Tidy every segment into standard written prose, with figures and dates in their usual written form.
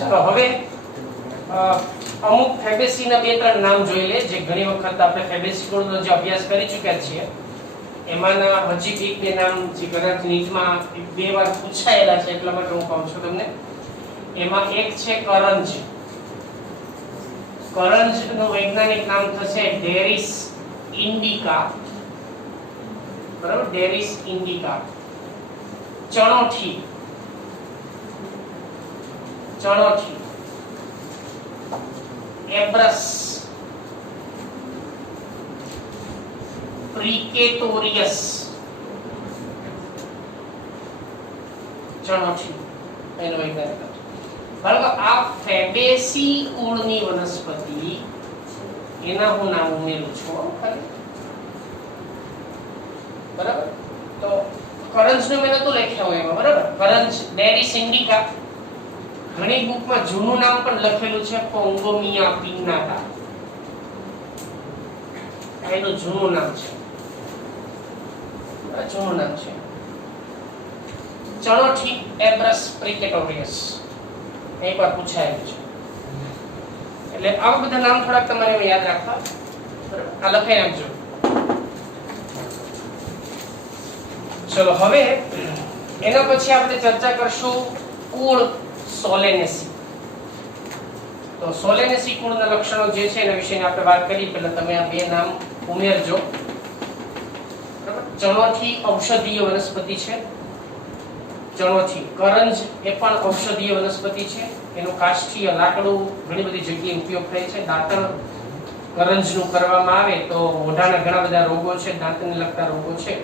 ચલો હવે અમુક ફેબેસીના બે ત્રણ નામ જોઈ લે, જે ઘણી વખત આપણે ફેબેસી ગુણનો જે અભ્યાસ કરી ચૂક્યા છીએ એમાંના હજી એક બે નામ જે કદાચ નીટમાં બે વાર પૂછાયેલા છે એટલા માટે હું કહું છું તમને. એમાં એક છે કરંજ. કરંજનું વૈજ્ઞાનિક નામ થશે ડેરિસ ઇન્ડિકા. બરાબર, ડેરિસ ઇન્ડિકા. ચણોઠી. ચણોઠી. એબ્રસ. પ્રિકેટોરિયસ. ચણોઠી એનો વૈજ્ઞાનિક. બરાબર, આ ફેબેસી કુળની વનસ્પતિ એના હું નામ ઉમેરું છું ખાલી. બરાબર, તો કરંજનું મેં નતું લખ્યા હોય એમાં. બરાબર, કરંજ ડેરિસ ઇન્ડિકા. ઘણી બુકમાં જૂનું નામ પણ લખેલું છે પોંગોમિયા પિન્નાટા. એનું જૂનું નામ છે. જૂનું નામ છે ચણોઠી એબ્રસ પ્રિકેટોરિયસ. એકવાર પૂછાયેલું છે. એટલે આવા બધા નામ થોડાક તમારે યાદ રાખવા. બરાબર, આ લખાઈ નાખજો. ચલો હવે એના પછી આપણે ચર્ચા કરશું કુળ સોલેનેસી. તો સોલેનેસી કુળના લક્ષણો જે છે એના વિશે આપણે વાત કરી. પહેલા તમે આ બે નામ ઉમેરજો. બરાબર, ચણોઠી ઔષધીય વનસ્પતિ છે. ચણોઠી. કરંજ એ પણ ઔષધીય વનસ્પતિ છે. એનું કાષ્ઠીય લાકડું ઘણી બધી જગ્યાએ ઉપયોગ થાય છે. દાંતણ કરંજનું કરવામાં આવે તો મોઢાના ઘણા બધા રોગો છે, દાંતને લગતા રોગો છે,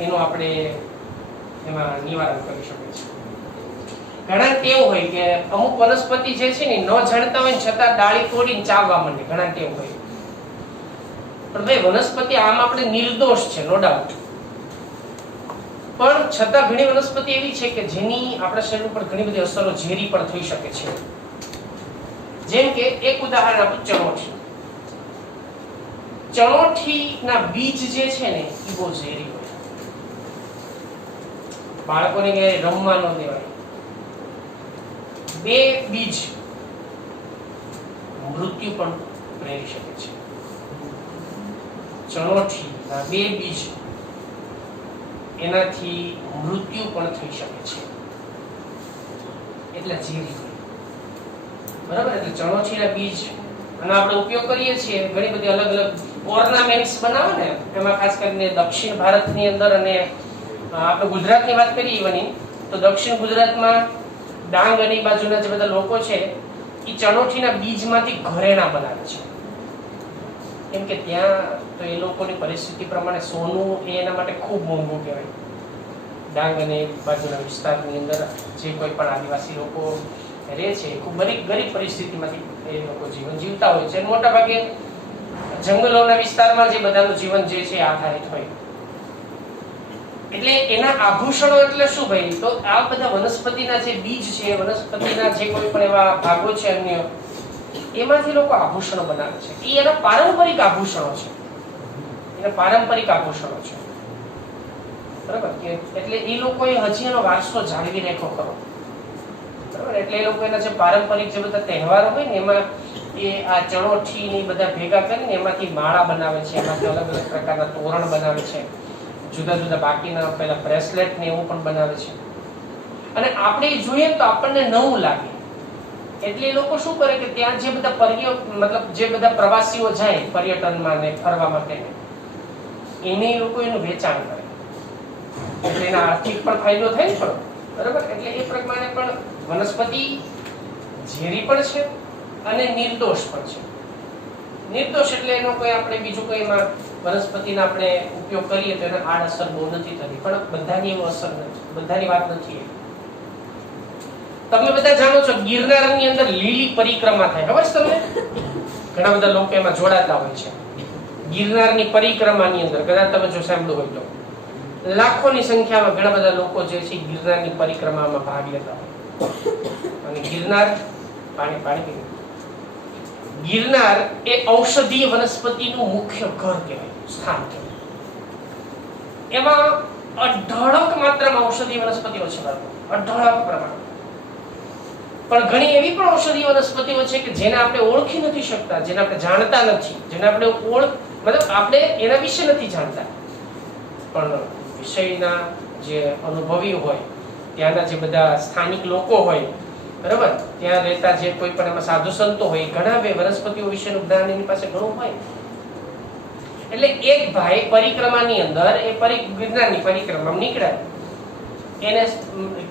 એનું આપણે એમાં નિવારણ કરી શકીએ છીએ. ઘણા ટેવ હોય કે અમુક વનસ્પતિ જે છે ને ન જાણતા હોય છતાં ડાળી તોડીને ચાવવા માંડે. ઘણા ટેવ હોય. પણ ભાઈ વનસ્પતિ આમ આપણે નિર્દોષ છે, નો ડાઉટ. પણ છતાં ઘણી વનસ્પતિ એવી છે કે જેની આપણા શરીર પર ઘણી બધી અસરો ઝેરી પણ થઈ શકે છે. જેમ કે એક ઉદાહરણ આપું, ચણોઠી. ચણોઠીના બીજ જે છે ને એ બહુ ઝેરી હોય. બાળકોને ક્યાંય રમવા ન દેવાય. બે બીજ મૃત્યુ પણ પ્રેરી શકે છે. ચણોઠીના બે બીજ એનાથી મૃત્યુ પણ થઈ શકે છે. એટલે ઝેરી. બરાબર, એટલે ચણોઠીના બીજ અને આપણે ઉપયોગ કરીએ છીએ ઘણી બધી અલગ અલગ ઓર્નામેન્ટ્સ બનાવે ને, એમાં ખાસ કરીને દક્ષિણ ભારતની અંદર અને આપણે ગુજરાતની વાત કરીએ બની તો દક્ષિણ ગુજરાતમાં ડાંગ અને બાજુના જે બધા લોકો છે એ ચણોઠીના બીજમાંથી ઘરેણા બનાવે છે. કેમ કે ત્યાં તો એ લોકોની પરિસ્થિતિ પ્રમાણે સોનું એ એના માટે ખૂબ મોંઘું કહેવાય. ડાંગ અને બાજુના વિસ્તારની અંદર જે કોઈ પણ આદિવાસી લોકો રહે છે ખૂબ ગરીબ પરિસ્થિતિમાંથી એ લોકો જીવન જીવતા હોય છે. મોટા ભાગે જંગલોના વિસ્તારમાં જે બધાનું જીવન જે છે આધારિત હોય. એટલે એના આભૂષણો એટલે શું ભાઈ? તો આ બધા વનસ્પતિના જે બીજ છે, વનસ્પતિના જે કોઈ પણ એવા ભાગો છે અન્ય, એમાંથી લોકો આભૂષણો બનાવે છે. એ એના પારંપરિક આભૂષણો છે. એના પારંપરિક આભૂષણો છે. બરાબર, એટલે એ લોકોએ હજી એનો વારસો જાળવી રાખ્યો ખરો. બરાબર, એટલે એ લોકો એના જે પારંપરિક જે બધા તહેવારો હોય ને એમાં એ આ ચણોઠી ને બધા ભેગા કરીને એમાંથી માળા બનાવે છે, એમાંથી અલગ અલગ પ્રકારના તોરણ બનાવે છે, જુદા જુદા બાકીના પેલા બ્રેસલેટ ને એવું પણ બનાવે છે. અને આપણે જોઈએ તો આપણને નવું લાગે. એટલે એ લોકો શું કરે કે ત્યાં જે બધા મતલબ જે બધા પ્રવાસીઓ જાય પર્યટનમાં ને ફરવા માટે એને એ લોકો એનું વેચાણ કરે. એટલે એના આર્થિક પણ ફાયદો થાય ને. બરાબર, એટલે એ પ્રમાણે પણ વનસ્પતિ ઝેરી પણ છે અને નિર્દોષ પણ છે. નિર્દોષ એટલે એનો કોઈ આપણે બીજું કોઈ એમાં વનસ્પતિનો આપણે ઉપયોગ કરીએ તો એને આડઅસર બહુ નથી થતી. પણ બધાની એવો અસર નથી, બધાની વાત નથી. તમે બધા જાણો છો ગિરનારની અંદર લીલી પરિક્રમા થાય, ખબર છે તમને? ઘણા બધા લોકો એમાં જોડાતા હોય છે. ગિરનારની પરિક્રમાની અંદર કદાચ તમે જો સાંભળ્યું હોય તો લાખોની સંખ્યામાં ઘણા બધા લોકો જે છે ગિરનારની પરિક્રમામાં ભાગ લેતા હોય. અને ગિરનાર ગિરનાર એ ઔષધીય વનસ્પતિનું મુખ્ય ઘર કહેવાય, સ્થાન કહેવાય. એમાં અઢળક માત્રામાં ઔષધીય વનસ્પતિઓ છે. અઢળક પ્રમાણ. પણ ઘણી એવી પણ ઔષધીય વનસ્પતિઓ છે કે જેને આપણે ઓળખી નથી શકતા, જેને આપણે જાણતા નથી, જેને આપણે મતલબ આપણે એના વિશે નથી જાણતા, પણ વિષયના જે અનુભવી હોય, ત્યાંના જે બધા સ્થાનિક લોકો હોય, બરાબર, ત્યાં રહેતા જે કોઈ પણ એમાં સાધુ સંતો હોય, ઘણા વનસ્પતિઓ વિશેનું જ્ઞાન એની પાસે ઘણું હોય. એટલે એક ભાઈ પરિક્રમાની અંદર ગિરનારની પરિક્રમામાં નીકળ્યા. એને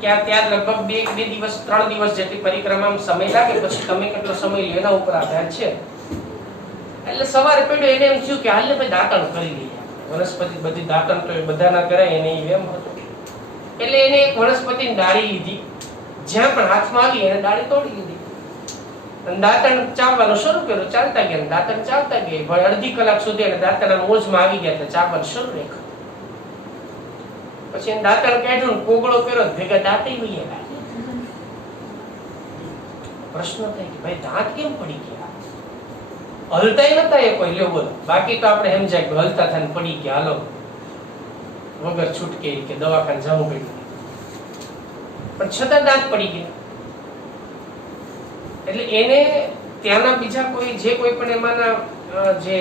ત્યાં લગભગ બે દિવસ 3 દિવસ જેટલી પરિક્રમામાં સમય લાગે. પછી તમે કેટલો સમય લ્યો એના ઉપર આધાર છે. એટલે સવારે પડ્યો એને એમ થયું કે હાલ ને ભાઈ દાંતણ કરી લઈએ. વનસ્પતિ બધી દાંતણ તો બધા ના કરાય એને એમ હતું. એટલે એને એક વનસ્પતિની ડાળી લીધી, જ્યાં પણ હાથમાં આવી એને ડાળી તોડી લીધી અને દાંતણ ચાવવાનું શરૂ કર્યું. ચાલતા ગયા, દાંતણ ચાવતા ગયા. ભાઈ અડધી કલાક સુધી એને દાંતણના મોજમાં આવી ગયા એટલે ચાવવાનું શરૂ રાખ્યું. પછી એને દાંતણ કાઢ્યું, કોગળો કર્યો, ભેગા દાંત વહી ગયા. પ્રશ્ન થાય કે ભાઈ દાંત કેમ પડી ગયા? હલતાય નતા એ કોઈ. લ્યો બોલો, બાકી તો આપણે સમજાય કે હલતા થઈને પડી ગયા, હાલો વગર છૂટકે કે દવાખાને જવું પડ્યું, પણ છતાં દાંત પડી ગયા. એટલે એને ત્યાંના બીજા કોઈ પણ એમાંના જે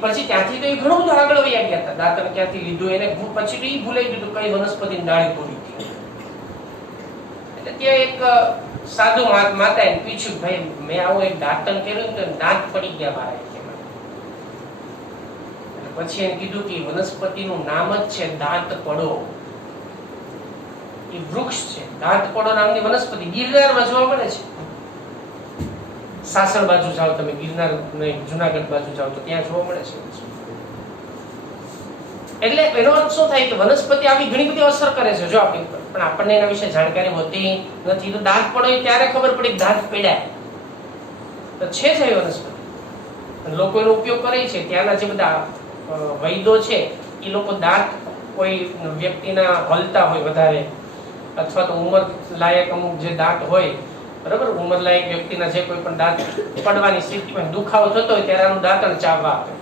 પછી ત્યાંથી તો એ ઘણું બધું આગળ વયા ગયા હતા. દાંતણ ક્યાંથી લીધું એને પછી તો એ ભૂલાઈ ગયું કઈ વનસ્પતિની ડાળી તોડી ગઈ. એટલે ત્યાં એક સાધુ માતાએ પૂછ્યું, ભાઈ મેં આવું એક દાંતણ કર્યું તો દાંત પડી ગયા મારા. પછી એને કીધું કે વનસ્પતિનું નામ જ છે દાંત પડો. એ વૃક્ષ છે, દાંત પડો નામની વનસ્પતિ ગિરનારમાં જોવા મળે છે. સાસણ બાજુ જાઓ તમે, ગિરનાર નહીં જુનાગઢ બાજુ જાઓ તો ત્યાં જોવા મળે છે. એટલે એનો અર્થ શું થાય કે વનસ્પતિ આવી ઘણી બધી અસર કરે છે જો આપણી ઉપર, પણ આપણને એના વિશે જાણકારી હોતી નથી. તો દાંત પડો ત્યારે ખબર પડી દાંત પડ્યા તો છે જ એ વનસ્પતિ. લોકો એનો ઉપયોગ કરે છે. ત્યાંના જે બધા વૈદો છે એ લોકો દાંત કોઈ વ્યક્તિના હલતા હોય વધારે, અથવા તો ઉંમર લાયક અમુક જે દાંત હોય, બરાબર, ઉંમર લાયક વ્યક્તિના જે કોઈ પણ દાંત પડવાની સ્થિતિમાં દુખાવો થતો હોય ત્યારે આનું દાંતણ ચાવવા આપે.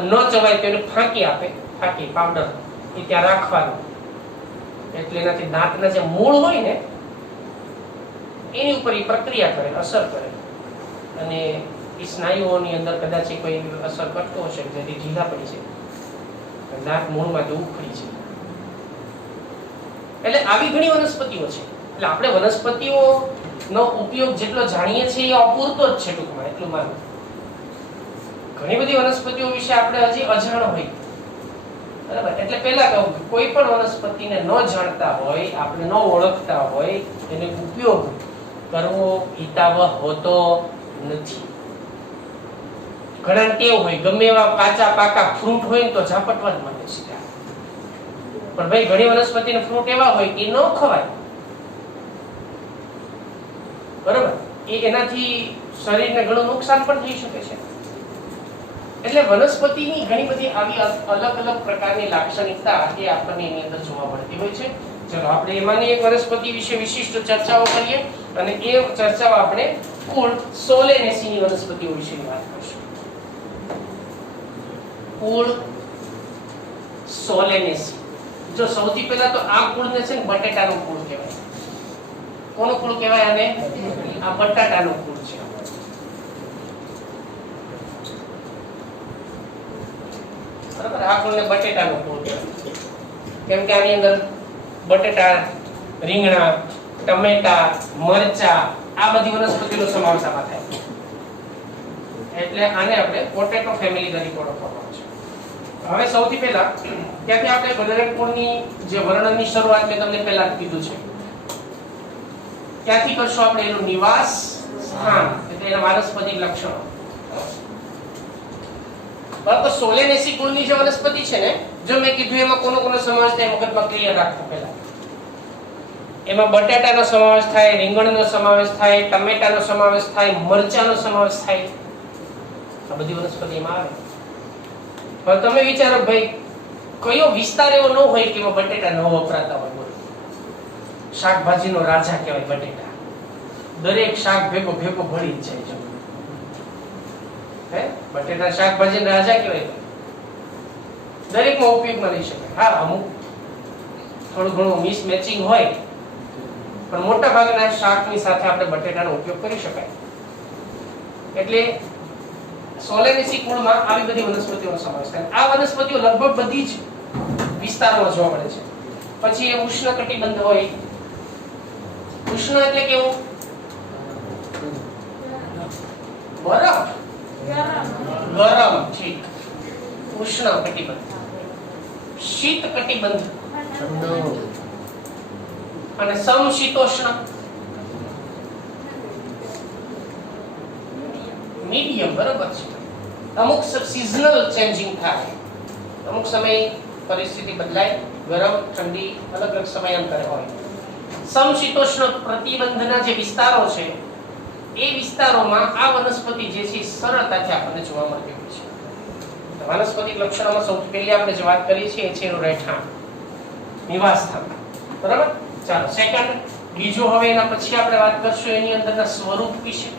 ન ચવાય તો એને ફાંકી આપે, ફાંકી પાવડર એ ત્યાં રાખવાનું. એટલે એનાથી દાંતના જે મૂળ હોય ને એની ઉપર એ પ્રક્રિયા કરે, અસર કરે, અને એ સ્નાયુઓની અંદર કદાચ કોઈ અસર કરતો હશે જેથી ઢીલા પડી છે, દાંત મૂળમાંથી ઉખડી છે. એટલે આવી ઘણી વનસ્પતિઓ છે. એટલે આપણે વનસ્પતિઓ નો ઉપયોગ જેટલો જાણીએ છીએ એ અપૂરતો જ છે ટૂંકમાં, એટલું માનું. ઘણી બધી વનસ્પતિઓ વિશે આપણે હજી અજાણ હોય, બરાબર. એટલે પહેલા કહું કે કોઈ પણ વનસ્પતિને ન જાણતા હોય, આપણે ન ઓળખતા હોય, એનો ઉપયોગ કરવો હિતાવહ હોતો નથી. ઘણા ટેવ હોય, ગમે એવા કાચા પાકા ફ્રૂટ હોય ને તો ઝાપટવા જ માંગે છે. પણ ભાઈ ઘણી વનસ્પતિના ફ્રૂટ એવા હોય કે ન ખવાય, બરાબર. એનાથી શરીરને ઘણું નુકસાન પણ થઈ શકે છે. એટલે વનસ્પતિની ઘણી બધી આવી અલગ અલગ પ્રકારની લાક્ષણિકતા એ આપણને એની અંદર જોવા મળતી હોય છે. ચલો આપણે એમાંની એક વનસ્પતિ વિશે વિશિષ્ટ ચર્ચાઓ કરીએ, અને એ ચર્ચાઓ આપણે કુળ સોલેનેસીની વનસ્પતિઓ વિશે વાત કરીશું. કુળ સોલેનેસી. જો સૌથી પહેલા તો આ કુળને છે ને બટેટાનું કુળ કહેવાય. કોનું કુળ કહેવાય આને? આ બટાટાનું કુળ છે. બરાબર, આ કુળને બટેટાનું કુળ કહેવાય. કેમ કે આની અંદર બટેટા, રીંગણા, ટમેટા, મરચા આ બધી વનસ્પતિનો સમાવેશ આમાં થાય. એટલે આને આપણે પોટેટો ફેમિલી તરીકે ઓળખવામાં આવે છે. હવે સૌથી પહેલા ત્યાંથી આપણે બટેટા કુળની જે વર્ણનની શરૂઆત મેં તમને પહેલા કીધું છે, ત્યાંથી કરશું આપણે એનું નિવાસ સ્થાન, એટલે એના વાનસ્પતિક લક્ષણો. બરાબર. સોલેનેસી કુળની જે વનસ્પતિ છે ને, જો મેં કીધું એમાં કોનો સમાવેશ થાય મગજમાં ક્લિયર રાખો. પહેલા એમાં બટાટાનો સમાવેશ થાય, રીંગણનો સમાવેશ થાય, ટમેટાનો સમાવેશ થાય, મરચાનો સમાવેશ થાય. આ બધી વનસ્પતિ એમાં આવે. હવે તમે વિચારો ભાઈ કયો વિસ્તાર એવો ન હોય કે એમાં બટેટા ન વપરાતા હોય. બોલો, શાકભાજીનો રાજા કહેવાય બટેટા. દરેક શાક ભેગો ભળી જ જાય છે. હે, બટેટા શાકભાજીના રાજા કહેવાય. દરેકમાં ઉપયોગમાં લઈ શકાય. હા, અમુક થોડું ઘણું મિસમેચિંગ હોય પણ મોટા ભાગના શાકની સાથે આપણે બટેટાનો ઉપયોગ કરી શકાય. એટલે સોલેનેસી કુળમાં આવી બધી વનસ્પતિઓનો સમાવેશ થાય. આ વનસ્પતિઓ લગભગ બધી જ વિસ્તારોમાં જોવા મળે છે. પછી એ ઉષ્ણકટિબંધ હોય. ઉષ્ણ એટલે કેવું? બરફ. ગરમ. ઠીક. ઉષ્ણ કટિબંધ. શીત કટિબંધ અને સમશીતોષ્ણ. મીડિયમ. બરાબર છે. અમુક સિઝનલ ચેન્જિંગ થાય. અમુક સમય પરિસ્થિતિ બદલાય, ગરમ ઠંડી અલગ અલગ સમયાંતરે હોય. સમશીતોષ્ણ પ્રતિબંધના જે વિસ્તારો છે એ વિસ્તારોમાં આ વનસ્પતિ જે છે સરળતાથી આપણને જોવા મળતી હોય છે. વનસ્પતિ લક્ષણોમાં સૌથી પહેલી આપણે જે વાત કરીએ છીએ એ છે એનું રહેઠાણ, નિવાસસ્થાન. બરાબર. ચાલો સેકન્ડ, બીજો હવે એના પછી આપણે વાત કરશું એની અંદરના સ્વરૂપ વિશે.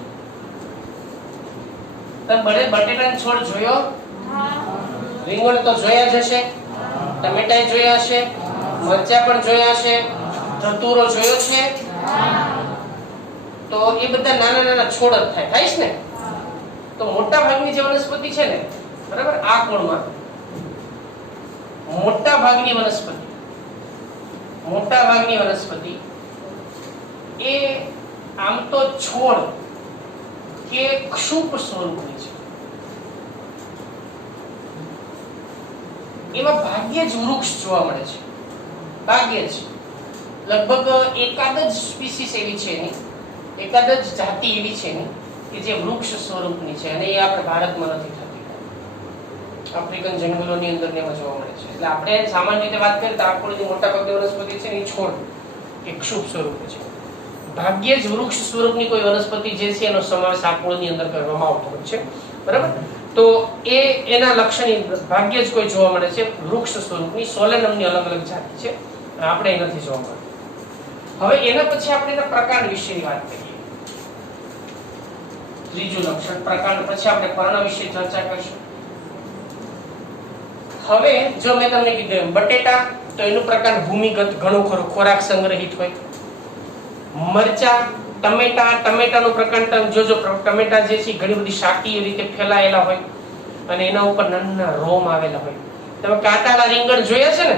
તમે બટેટાનો છોડ જોયો? રીંગણ તો જોયા જ હશે, ટમેટા જોયા હશે, મરચા પણ જોયા હશે, ધતુરો જોયો છે. તો એ બધા નાના નાના છોડ જ થાય છે ને. તો મોટા ભાગની જે વનસ્પતિ છે ને, બરાબર, આ કોણમાં મોટા ભાગની વનસ્પતિ એ આમ તો છોડ કે ક્ષુપ સ્વરૂપની છે. એમાં ભાગ્યે જ વૃક્ષ જોવા મળે છે, ભાગ્યે જ. લગભગ એકાદ જ સ્પીસીસ એવી છે એની, એકાદ જ જાતિ એવી છે એની કે જે વૃક્ષ સ્વરૂપની છે, અને એ આપણે ભારતમાં નથી થતી. આફ્રિકન જંગલોની અંદર ને એમાં જોવા મળે છે. એટલે આપણે સામાન્ય રીતે વાત કરીએ તો આખોની મોટા ભાગની વનસ્પતિ છે એ છોડ કે ક્ષુપ સ્વરૂપે છે. ભાગ્યે જ વૃક્ષ સ્વરૂપની કોઈ વનસ્પતિ જે છે એનો સમાવેશ આકૃતિની અંદર કરવામાં આવતો હોય છે. બરાબર. તો એના લક્ષણ ભાગ્યે જ કોઈ જોવા મળે છે વૃક્ષ સ્વરૂપની. સોલેનમની અલગ અલગ જાતિ છે, આપણે એ નથી જોવા મળતી. હવે એના પછી આપણે એના પ્રકાર વિશેની વાત કરીએ. ત્રીજું લક્ષણ પ્રકાર. પછી આપણે પર્ણ વિશે ચર્ચા કરીશું. હવે જો મેં તમને કીધું એમ બટેટા તો એનું પ્રકાર ભૂમિગત ઘણો ખરો ખોરાક સંગ્રહિત હોય. મરચા, ટમેટાનું પ્રકાર તમે જોજો, ટમેટા જે છે ઘણી બધી શાકીય રીતે ફેલાયેલા હોય અને એના ઉપર નાના રોમ આવેલા હોય. તમે કાંટાળા રીંગણ જોયા છે ને,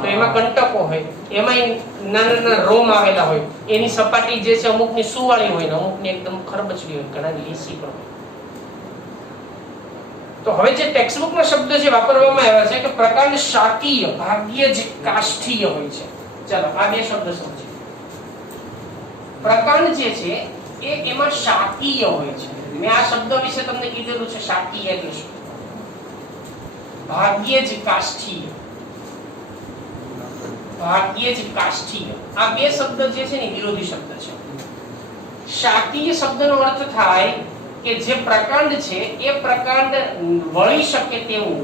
તો એમાં કંટકો હોય, એમાં નાના નાના રોમ આવેલા હોય. એની સપાટી જે છે અમુકની સુવાળી હોય ને અમુકની એકદમ ખરબચડી હોય, ઘણા લીસી પણ હોય. તો હવે જે ટેક્સ્ટબુકમાં શબ્દ જે વાપરવામાં આવ્યા છે કે પ્રકાંડ શાકીય, ભાગ્યે જ કાષ્ઠીય હોય છે. ચાલો આ બે શબ્દ સમજીએ. પ્રકાંડ જે છે એ એમાં શાકીય હોય છે. મેં આ શબ્દ વિશે તમને કીધેલું છે, શાકીય એટલે શું, ભાગ્યે જ કાષ્ઠીય. ભાગ્યે જ કાષ્ઠીય આ બે શબ્દ જે છે ને વિરોધી શબ્દ છે. શાકીય શબ્દનો અર્થ થાય કે જે પ્રકાંડ છે એ પ્રકાંડ વળી શકે તેવું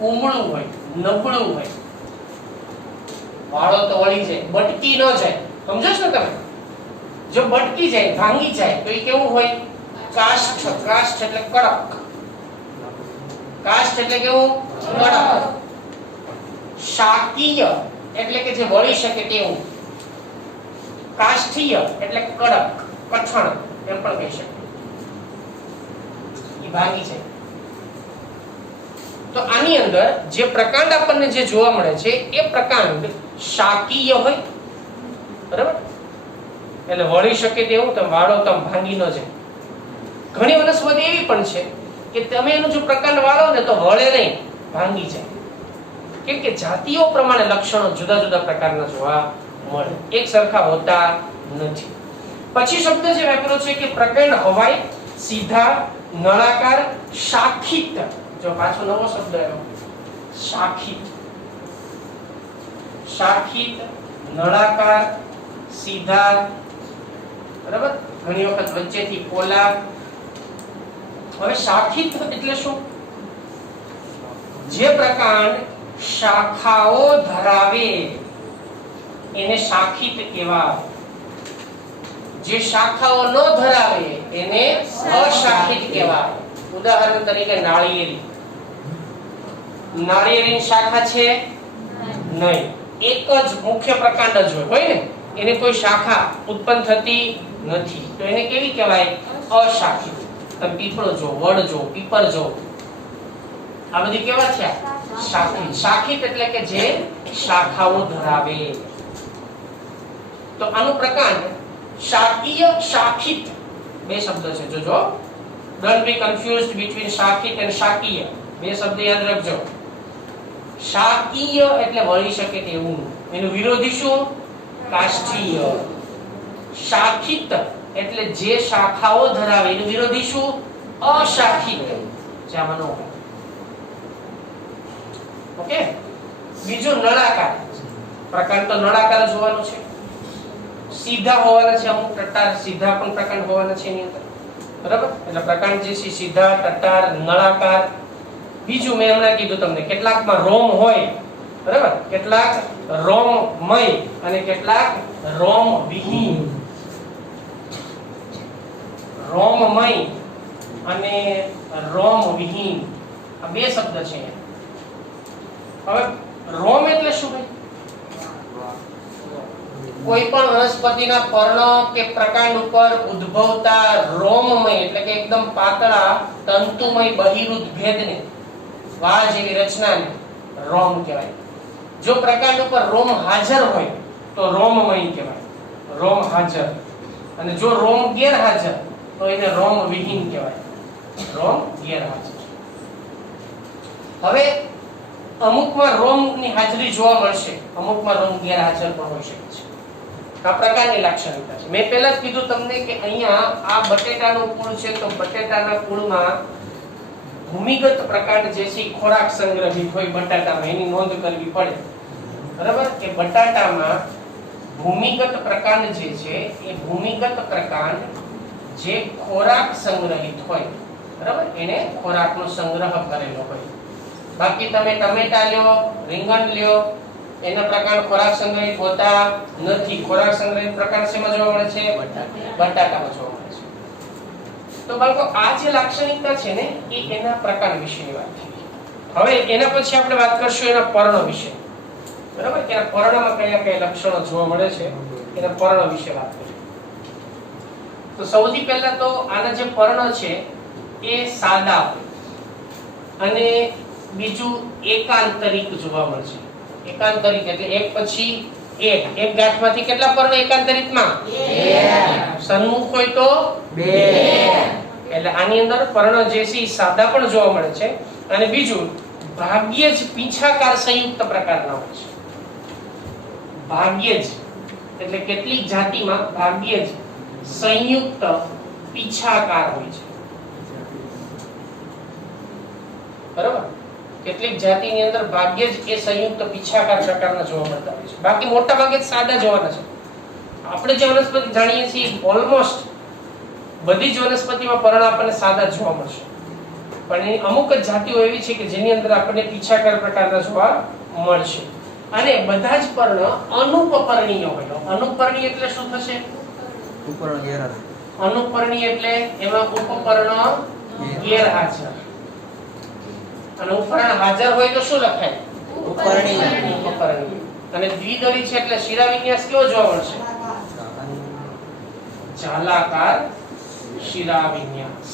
ઉમળું હોય, નબળું હોય. વાળો તો વળી જાય, બટકી ન જાય. સમજો છો ને તમે? જો બટકી જાય, ભાંગી જાય તો એ કેવું હોય? કાષ્ઠ. કાષ્ઠ એટલે કડક. કાષ્ઠ એટલે કેવું? કડક. શાકીય એટલે કે જે વળી શકે તેવું. કાષ્ઠીય એટલે કડક, કઠણ એમ પણ કહી શકે. એ ભાંગી જાય. તો આની અંદર જે પ્રકાંડ આપણને જે જોવા મળે છે એ પ્રકાંડ શાકીય હોય. બરાબર. એટલે વળી શકે તેવું, તમે વાળો તો ભાંગી ન જાય. ઘણી વનસ્પતિ એવી પણ છે કે તમે એનું જો પ્રકાંડ વાળો ને તો વળે નહીં, ભાંગી જાય. કેમ કે જાતિઓ પ્રમાણે લક્ષણો જુદા જુદા પ્રકારના જોવા મળે, એક સરખા હોતા નથી. પછી શબ્દ જે વાપર્યો છે કે પ્રકાંડ હવાઈ, સીધા, નળાકાર, શાખિત. જો પાછો નવો શબ્દ આવ્યો, શાખિત. શાખિત, નળાકાર, સીધા. બરાબર. ઘણી વખત વચ્ચેથી પોલા. હવે શાખિત એટલે શું? જે પ્રકાંડ શાખાઓ ધરાવે એને શાખિત કહેવાય. જે શાખાઓ ન ધરાવે એને અશાખિત કહેવાય. ઉદાહરણ તરીકે નાળિયેરી. નાળિયેરીની શાખા છે નહીં, એક જ મુખ્ય પ્રકાંડ જ હોય ને, એને કોઈ શાખા ઉત્પન્ન થતી નથી, તો એને કેવી કહેવાય? અશાખિત. તમે પીપળો જો, વડ જો, પીપર જો, આ બધી કેવા છે? શાખિત. શાખિત એટલે કે જે શાખાઓ ધરાવે. તો આનું પ્રકાંડ શાકીય, શાખિત બે શબ્દ છે. જોજો, ડોન્ટ બી કન્ફ્યુઝડ બિટવીન શાખિત એન્ડ શાકીય. બે શબ્દ યાદ રાખજો. શાકીય એટલે વળી શકે તેવું, એનું વિરોધી શું? કાષ્ઠીય. શાખિત એટલે જે શાખાઓ ધરાવે, એનું વિરોધી શું? અશાખિત. જામનો. ઓકે. બીજું નળાકાર. પ્રકાંડ તો નળાકાર જ હોવાનો છે. સીધા હોવાના છે, અમુક ટટ્ટાર સીધા પણ પ્રકાંડ હોવાના છે એની અંદર. બરાબર? એટલે પ્રકાંડ જે છે સીધા, ટટ્ટાર, નળાકાર. બીજું મેં હમણાં કીધું તમને, કેટલાકમાં રોમ હોય, બરાબર? કેટલાક રોમમય અને કેટલાક રોમ વિહીન. રોમમય અને રોમ વિહીન આ બે શબ્દ છે. હવે રોમ એટલે શું ભાઈ? કોઈ પણ વનસ્પતિના પર્ણ કે પ્રકાંડ ઉપર ઉદ્ભવતા રોમમય એટલે કે એકદમ પાતળા તંતુમય બહિરુદ ભેદને, વાળ જેવી રચનાને રોમ કહેવાય. જો પ્રકાંડ ઉપર રોમ હાજર હોય તો રોમમય કહેવાય, રોમ હાજર. અને જો રોમ ગેરહાજર તો એને રોમ વિહીન કહેવાય, રોમ ગેરહાજર. હવે અમુકમાં રોમની હાજરી જોવા મળશે, અમુકમાં રોમ ગેરહાજર પણ હોઈ શકે છે. આ પ્રકારની લાક્ષણિકતા છે. મેં પહેલા જ કીધું તમને કે અહીંયા આ બટેટાનું કુળ છે, તો બટેટાના કુળમાં ભૂમિગત પ્રકાંડ જે છે ખોરાક સંગ્રહિત હોય બટાટામાં, એની નોંધ કરવી પડે. બરાબર? કે બટાટામાં ભૂમિગત પ્રકાંડ જે છે એ ભૂમિગત પ્રકાંડ જે ખોરાક સંગ્રહિત હોય, બરાબર? એને ખોરાકનો સંગ્રહ કરેલો હોય. બાકી તમે ટમેટા લ્યો, રીંગણ લ્યો, એના પ્રકાંડ ખોરાક સંગ્રહિત હોતા નથી. ખોરાક સંગ્રહિત પ્રકાંડ શેમાં જોવા મળે છે? બટાટામાં જોવા મળે છે. તો બાળકો આ જે લાક્ષણિકતા છે ને એ એના પ્રકાંડ વિશેની વાત છે. હવે એના પછી આપણે વાત કરશું એના પર્ણ વિશે. બરાબર? કે આ પર્ણમાં કયા કયા લક્ષણો જોવા મળે છે, એના પર્ણ વિશે વાત કરીએ. તો સૌથી પહેલા તો આના જે પર્ણ છે એ સાદા અને બીજું એકાંતરિક જોવા મળશે. એકાંતરિક એટલે એક પછી એક. એક ગાંઠમાંથી કેટલા પર્ણ એકાંતરિકમાં? 1. સન્મુખ હોય તો 2. એટલે આની અંદર પર્ણ જે છે સાદા પણ જોવા મળે છે. અને બીજું ભાગ્યે જ પીંછાકાર સંયુક્ત પ્રકારના હોય છે. ભાગ્યે જ એટલે કેટલીક જાતિમાં ભાગ્યે જ સંયુક્ત પીંછાકાર હોય છે. બરાબર? કેટલીક જાતિની અંદર ભાગ્યે જ એ સંયુક્ત પીંછાકાર પ્રકારના જોવા મળતા હોય છે. બાકી મોટા ભાગે સાદા જોવાના છે. આપણે જે વનસ્પતિ જાણીએ છીએ ઓલમોસ્ટ બધી જ વનસ્પતિમાં પર્ણ આપણને સાદા જોવા મળશે. પણ એ અમુક જ જાતિઓ એવી છે કે જેની અંદર આપણને પીંછાકાર પ્રકારના જોવા મળશે. અને બધા જ પર્ણ અનુપપર્ણીય હોય. અનુપર્ણીય એટલે શું થશે? ઉપપર્ણ ગેરહાજર. અનુપર્ણીય એટલે એમાં ઉપપર્ણ ગેરહાજર. અને ઉપપર્ણ હાજર હોય તો શું લખાય? ઉપપર્ણીય. ઉપપર્ણીય. અને દ્વિદળી છે એટલે શિરાવિન્યાસ કેવો જોવા મળશે? જાલાકાર શિરાવિન્યાસ.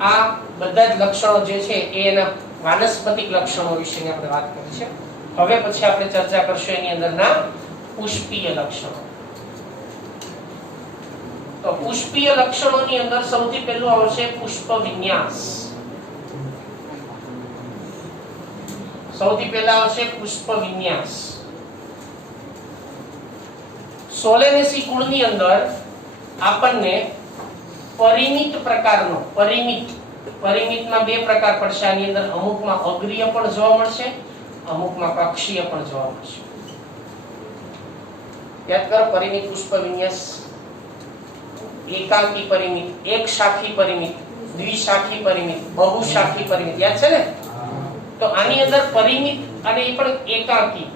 આ બધા જ લક્ષણો જે છે એ એના વાનસ્પતિક લક્ષણો વિશેની આપણે વાત કરી છે. હવે પછી આપણે ચર્ચા કરશું એની અંદરના પુષ્પીય લક્ષણો. તો પુષ્પીય લક્ષણોની અંદર સૌથી પહેલું આવશે પુષ્પ વિન્યાસ. સૌથી પહેલા આવશે પુષ્પ વિન્યાસ. સોલેનેસી કુળની અંદર આપણને પરિમિત પ્રકારનો પરિમિતમાં બે પ્રકાર પડશે. આની અંદર અમુકમાં અગ્રીય પણ જોવા મળશે, અમુકમાં કક્ષીય પણ જોવા મળશે. યાદ કરો પરિમિત પુષ્પ વિન્યાસ. એકાંકી પરિમિત, એક શાખી પરિમિત, દ્વિશાખી પરિમિત, બહુશાખી પરિમિત. યાદ છે ને? તો આની અંદર પરિમિત અને એ પણ એકાંકી.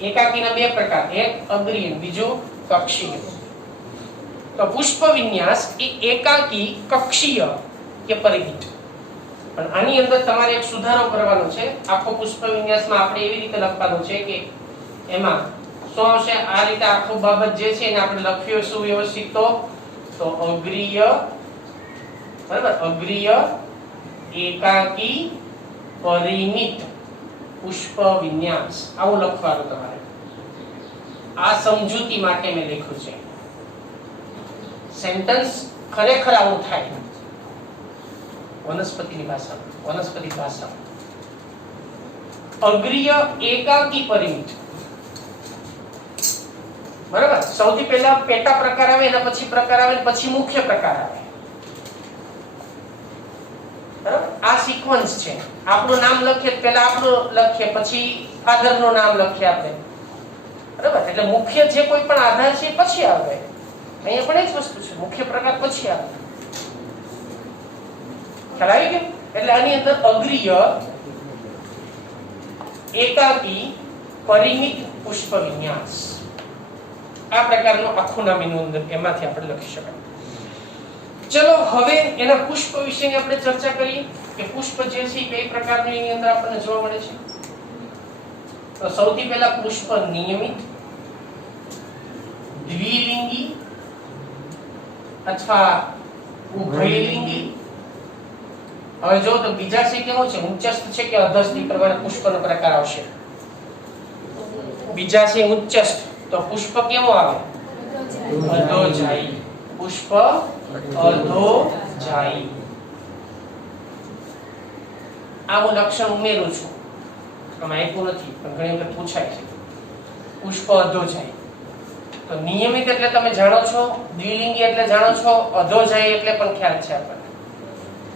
એકાંકીના બે પ્રકાર, એક અગ્રીય, બીજું કક્ષીય. તો પુષ્પ વિન્યાસ એ એકાંકી, કક્ષીય કે પરિમિત. પણ આની અંદર તમારે એક સુધારો કરવાનો છે. આખો પુષ્પ વિન્યાસમાં આપણે એવી રીતે લખવાનું છે કે એમાં શું આવશે, આ રીતે આખો બાબત જે છે એને આપણે લખ્યું શું વ્યવસ્થિત તો અગ્રીય, બરાબર, અગ્રીય એકાકી પરિમિત પુષ્પ વિન્યાસ આવું લખવાનું તમારે. આ સમજૂતી માટે મેં લખ્યું છે. સેન્ટેન્સ ખરેખર આવું થાય વનસ્પતિની ભાષામાં. અગ્રીય એકાકી પરિમિત, બરાબર. સૌથી પહેલા પેટા પ્રકાર આવે, એના પછી પ્રકાર આવે, પછી મુખ્ય પ્રકાર આવે, બરાબર. આ સિક્વન્સ છે. આપણું નામ લખીએ પહેલા આપણું લખીએ, પછી ફાધર નું નામ લખીએ આપણે, બરાબર. એટલે મુખ્ય જે કોઈ પણ આધાર છે પછી આવે. અહીંયા પણ એ જ વસ્તુ છે, મુખ્ય પ્રકાર પછી આવે. ખ્યાલ આવી ગયો? એટલે આની અંદર અગ્રીય એકાકી પરિમિત પુષ્પ વિન્યાસ આ પ્રકારનું આખું નામ એનું અંદર એમાંથી આપણે લખી શકાય. ચલો હવે એના પુષ્પ વિશેની આપણે ચર્ચા કરીએ કે પુષ્પ જે છે એ કઈ પ્રકારનું એની અંદર આપણને જોવા મળે છે. તો સૌથી પહેલા પુષ્પ નિયમિત, દ્વિલિંગી અથવા ઉભયલિંગી. હવે જો તો બીજા છે કેવું છે, ઉચ્ચસ્થ છે કે અધસ્થ, એ પ્રમાણે પુષ્પનો પ્રકાર આવશે. બીજા છે ઉચ્ચસ્થ, તો પુષ્પ કેવો આવે, અધોજાયી. પુષ્પ અધોજાયી. આ હું લક્ષણ ઉમેરું છું, આમાં આપ્યું નથી પણ ઘણી વખત પૂછાય છે. પુષ્પ અધોજાયી. તો નિયમિત એટલે તમે જાણો છો, દ્વિલિંગી એટલે જાણો છો, અધોજાયી એટલે પણ ખ્યાલ છે આપણને.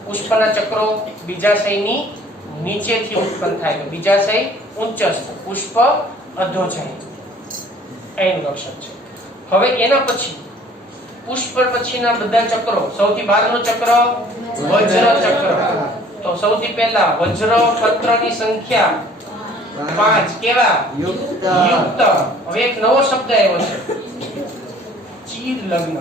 પુષ્પના ચક્રો બીજાશયની નીચેથી ઉત્પન્ન થાય, તો બીજાશય ઉચ્ચસ્થ, પુષ્પ અધોજાયી. એનું લક્ષણ છે. હવે એના પછી પુષ્પ પછીના બધા ચક્રો, સૌથી બહારનું ચક્ર વજ્ર ચક્ર. તો સૌથી પહેલા વજ્ર પત્રની સંખ્યા 5. કેવા? યુક્ત. હવે એક નવો શબ્દ આવ્યો છે, ચીર લગ્ન.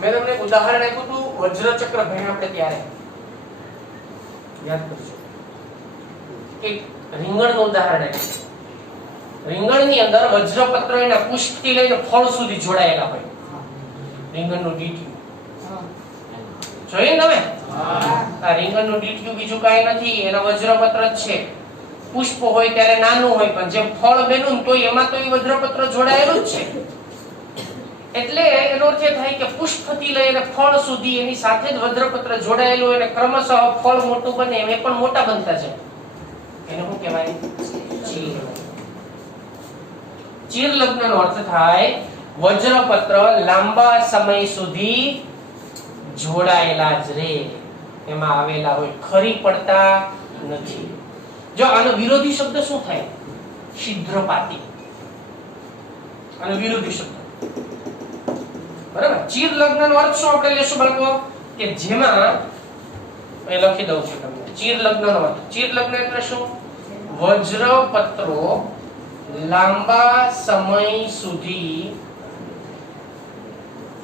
મેં તમને ઉદાહરણ આપ્યું હતું વજ્ર ચક્ર ભણ્યા આપણે ત્યારે, યાદ કરજો. એક રીંગણનું ઉદાહરણ આપ્યું. રીંગણની અંદર વજ્રપત્ર એના પુષ્પથી લઈને ફળ સુધી જોડાયેલા હોય. રીંગણનું ડીટીયું જોયું તમે? આ રીંગણનું ડીટીયું બીજું કાંઈ નથી, એના વજ્રપત્ર જ છે. પુષ્પ હોય ત્યારે નાનું હોય, પણ જેમ ફળ બન્યું તો એમાં તો એ વજ્રપત્ર જોડાયેલું જ છે. એટલે એનો અર્થ એ થાય કે પુષ્પથી લઈને ફળ સુધી એની સાથે જ વજ્રપત્ર જોડાયેલું, અને ક્રમશઃ ફળ મોટું બને એમ એ પણ મોટા બનતા છે. એને શું કહેવાય? ચીર. ચીર લગ્નનો અર્થ થાય વજ્રપત્ર લાંબા સમય સુધી જોડાયેલા જ રહે, એમાં આવેલા હોય, ખરી પડતા નથી. જો આનો વિરોધી શબ્દ શું થાય? છિદ્રપાતી. આનો વિરોધી શબ્દ, બરાબર. ચીર લગ્નનો અર્થ શું આપણે લેશું બાળકો? કે જેમાં એ લખી દઉં છું તમને. ચીર લગ્નનો અર્થ, ચીર લગ્ન એટલે શું? વજ્રપત્રો લાંબા સમય સુધી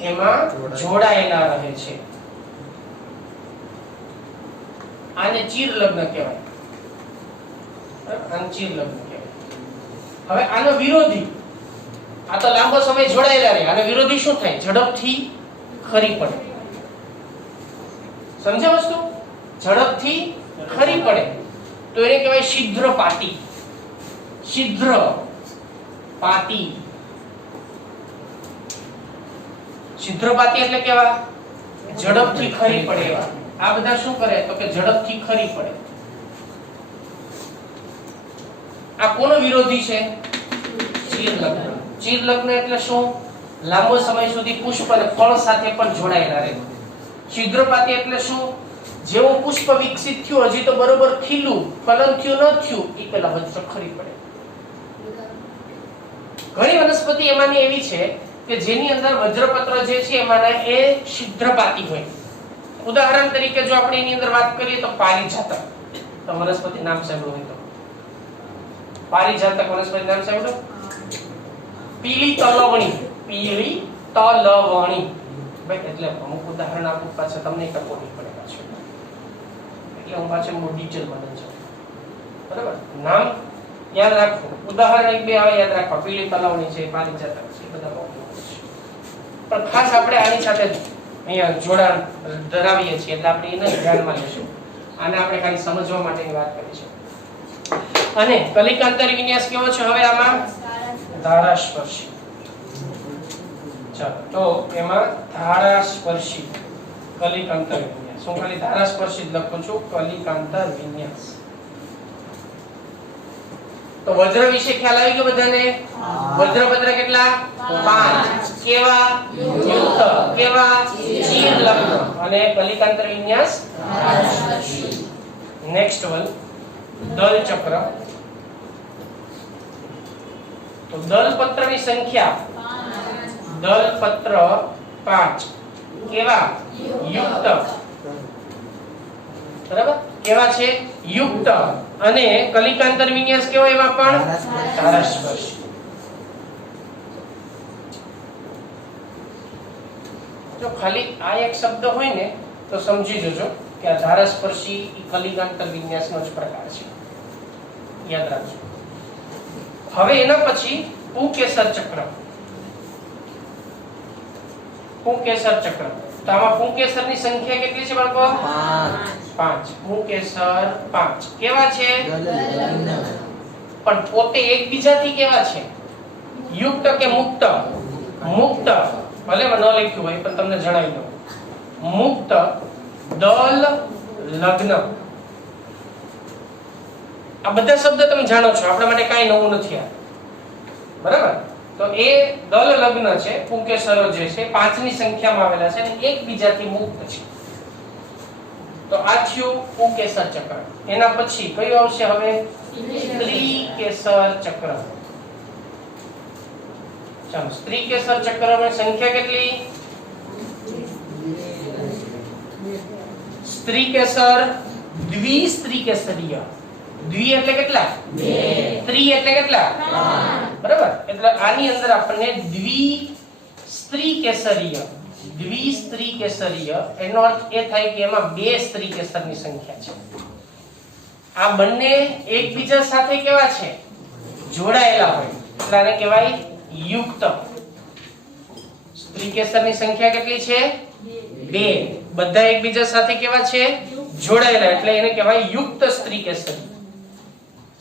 એમાં જોડાયેલા રહે છે. આને ચીર લગ્ન કહેવાય. આને ચીર લગ્ન કહેવાય. હવે આનો વિરોધી, આ તો લાંબો સમય જોડાયેલા રહે, આનો વિરોધી શું થાય? ઝડપથી ખરી પડે. સમજ્યા વસ્તુ? ઝડપથી ખરી પડે તો એને કહેવાય છિદ્રપાતી. છિદ્રપાતી. છિદ્રપાતી એટલે કેવા? ઝડપથી ખરી પડે એવા. આ બધા શું કરે? તો કે ઝડપથી ખરી પડે. આ કોનો વિરોધી છે? ચીર લગ્ન. ચીર લગ્ન એટલે શું? લાંબો સમય સુધી પુષ્પ અને ફળ સાથે પણ જોડાયેલા રહે. છિદ્રપાતી એટલે શું? જેવું પુષ્પ વિકસિત થયું, હજી તો બરોબર ખીલું ફલન થયું ન થયું, એ પેલા વજ્ર ખરી પડે. ઘણી વનસ્પતિ એમાંની એવી છે કે જેની અંદર વજ્રપત્ર જે છે એમાંના એ છિદ્રપાતી હોય. ઉદાહરણ તરીકે જો આપણે એની અંદર વાત કરીએ તો પારિજાતક. તો વનસ્પતિ નામ સાંભળ્યું હોય તો પારિજાતક વનસ્પતિ નામ સાંભળ્યું? પીળી તલવણી. પીળી તલવણી. ભાઈ એટલે અમુક ઉદાહરણ આપું પાછા તમને ટકો નહીં પડે પાછું, એટલે હું પાછળ બહુ ડિટેલમાં નથી જાઉં. બરાબર, નામ યાદ રાખવું, ઉદાહરણ એક બે આવે યાદ રાખવા, પીળી તલવણી છે, પારિજાતક છે, બધા બહુ છે. પણ ખાસ આપણે આની સાથે અહીંયા જોડાણ ધરાવીએ છીએ એટલે આપણે એને ધ્યાનમાં લેશું. આને આપણે ખાલી સમજવા માટેની વાત કરીશું. અને કલિકાંતર વિન્યાસ કેવો છે હવે આમાં? ધારાસ્પર્શી. ચાલો તો એમાં ધારાસ્પર્શી કલિકાંતર વિન્યાસ, હું ખાલી ધારાસ્પર્શી જ લખું છું, કલિકાંતર વિન્યાસ. તો વજ્ર વિશે ખ્યાલ આવી ગયો બધાને? વજ્રપત્ર કેટલા? 5. કેવા? યુક્ત. કેવા? ચીર લગ્ન. અને કલિકાંતર વિન્યાસ ધારાસ્પર્શી. નેક્સ્ટ વન દલ ચક્ર. તો દલપત્રની સંખ્યા 5. દલપત્ર 5. કેવા? યુક્ત. બરાબર, કેવા છે? યુક્ત. અને કલિકાંતર વિન્યાસ કેવો એમાં પણ? ધારાસ્પર્શી. જો ખાલી આ એક શબ્દ હોય ને તો સમજી જજો કે આ ધારાસ્પર્શી ઈ કલિકાંતર વિન્યાસનો જ પ્રકાર છે, યાદ રાખજો. હવે એના પછી પુંકેસર ચક્ર. પુંકેસર ચક્ર, તો આમાં પુંકેસરની સંખ્યા કેટલી છે બાળકો? 5. પુંકેસર 5. કેવા છે? પણ પોતે એકબીજાથી કેવા છે? યુક્ત કે મુક્ત? મુક્ત. ભલે ન લખ્યું હોય પણ તમને જણાવી દઉં. મુક્ત દલ લગ્ન. આ બધા શબ્દ તમે જાણો છો, આપણા માટે કાંઈ નવું નથી આ. બરાબર, તો એ દલ લગ્ન છે, પુંકેસરો જે છે 5 ની સંખ્યામાં આવેલા છે અને એકબીજાથી મુક્ત છે. તો આ થયું પુંકેસર ચક્ર. એના પછી કયું આવશે હવે? સ્ત્રીકેસર ચક્ર. ચાલો, સ્ત્રીકેસર ચક્રમાં સંખ્યા કેટલી? સ્ત્રીકેસર દ્વિસ્ત્રીકેસરીય. દ્વિ એટલે કેટલા? 2. ત્રિ એટલે કેટલા? 3. બરાબર, એટલે આની અંદર આપણને દ્વિસ્ત્રીકેસરીય. દ્વિસ્ત્રીકેસરીય એનો અર્થ એ થાય કે એમાં 2 સ્ત્રીકેસરની સંખ્યા છે. આ બંને એકબીજા સાથે કેવા છે? જોડાયેલા હોય એટલે આને કહેવાય યુક્ત. સ્ત્રીકેસરની સંખ્યા કેટલી છે? 2. બધા એકબીજા સાથે કેવા છે? જોડાયેલા, એટલે એને કહેવાય યુક્ત સ્ત્રીકેસરી.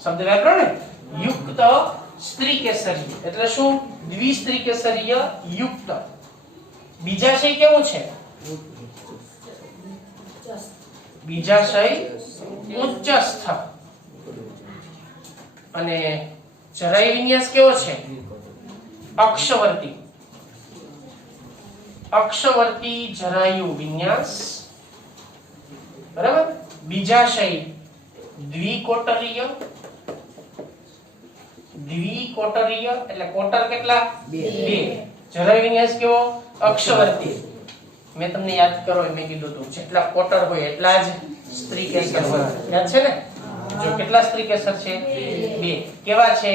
શબ્દ વાપરો ને, યુક્ત સ્ત્રીકેસરી એટલે શું? દ્વિસ્ત્રીકેસરીય યુક્ત. બીજાશય કેવું છે? બીજાશય ઉચ્ચસ્થ. અને જરાય વિન્યાસ કેવો છે? અક્ષવર્તી. અક્ષવર્તી જરાયુ વિન્યાસ. બરાબર, બીજાશય દ્વિકોટરીય. દ્વિકોટરીય એટલે કોટર કેટલા? 2. જરાય વિન્યાસ કેવો? અક્ષવર્તી. મેં તમને યાદ કરો મેં કીધું હતું જેટલા કોટર હોય એટલા જ સ્ત્રીકેસર હોય. યાદ છે ને? જો કેટલા સ્ત્રીકેસર છે? 2. કેવા છે?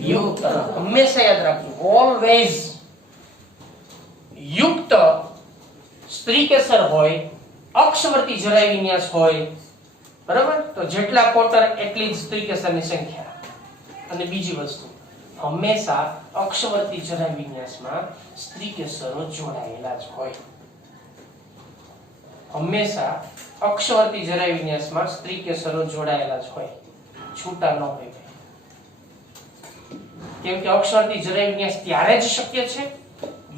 યુક્ત. હંમેશા યાદ રાખવું, ઓલવેઝ યુક્ત સ્ત્રીકેસર હોય, અક્ષવર્તી જરાય વિન્યાસ હોય. બરાબર, તો જેટલા કોટર એટલી જ સ્ત્રીકેસરની સંખ્યા. અને બીજી વસ્તુ, હંમેશા અક્ષવર્તી જરાય વિન્યાસમાં સ્ત્રીકેસરો જોડાયેલા જ હોય. હંમેશા અક્ષવર્તી જરાય વિન્યાસમાં સ્ત્રીકેસરો જોડાયેલા જ હોય, છૂટા ન હોય. કેમ કે અક્ષવર્તી જરાય વિન્યાસ ત્યારે જ શક્ય છે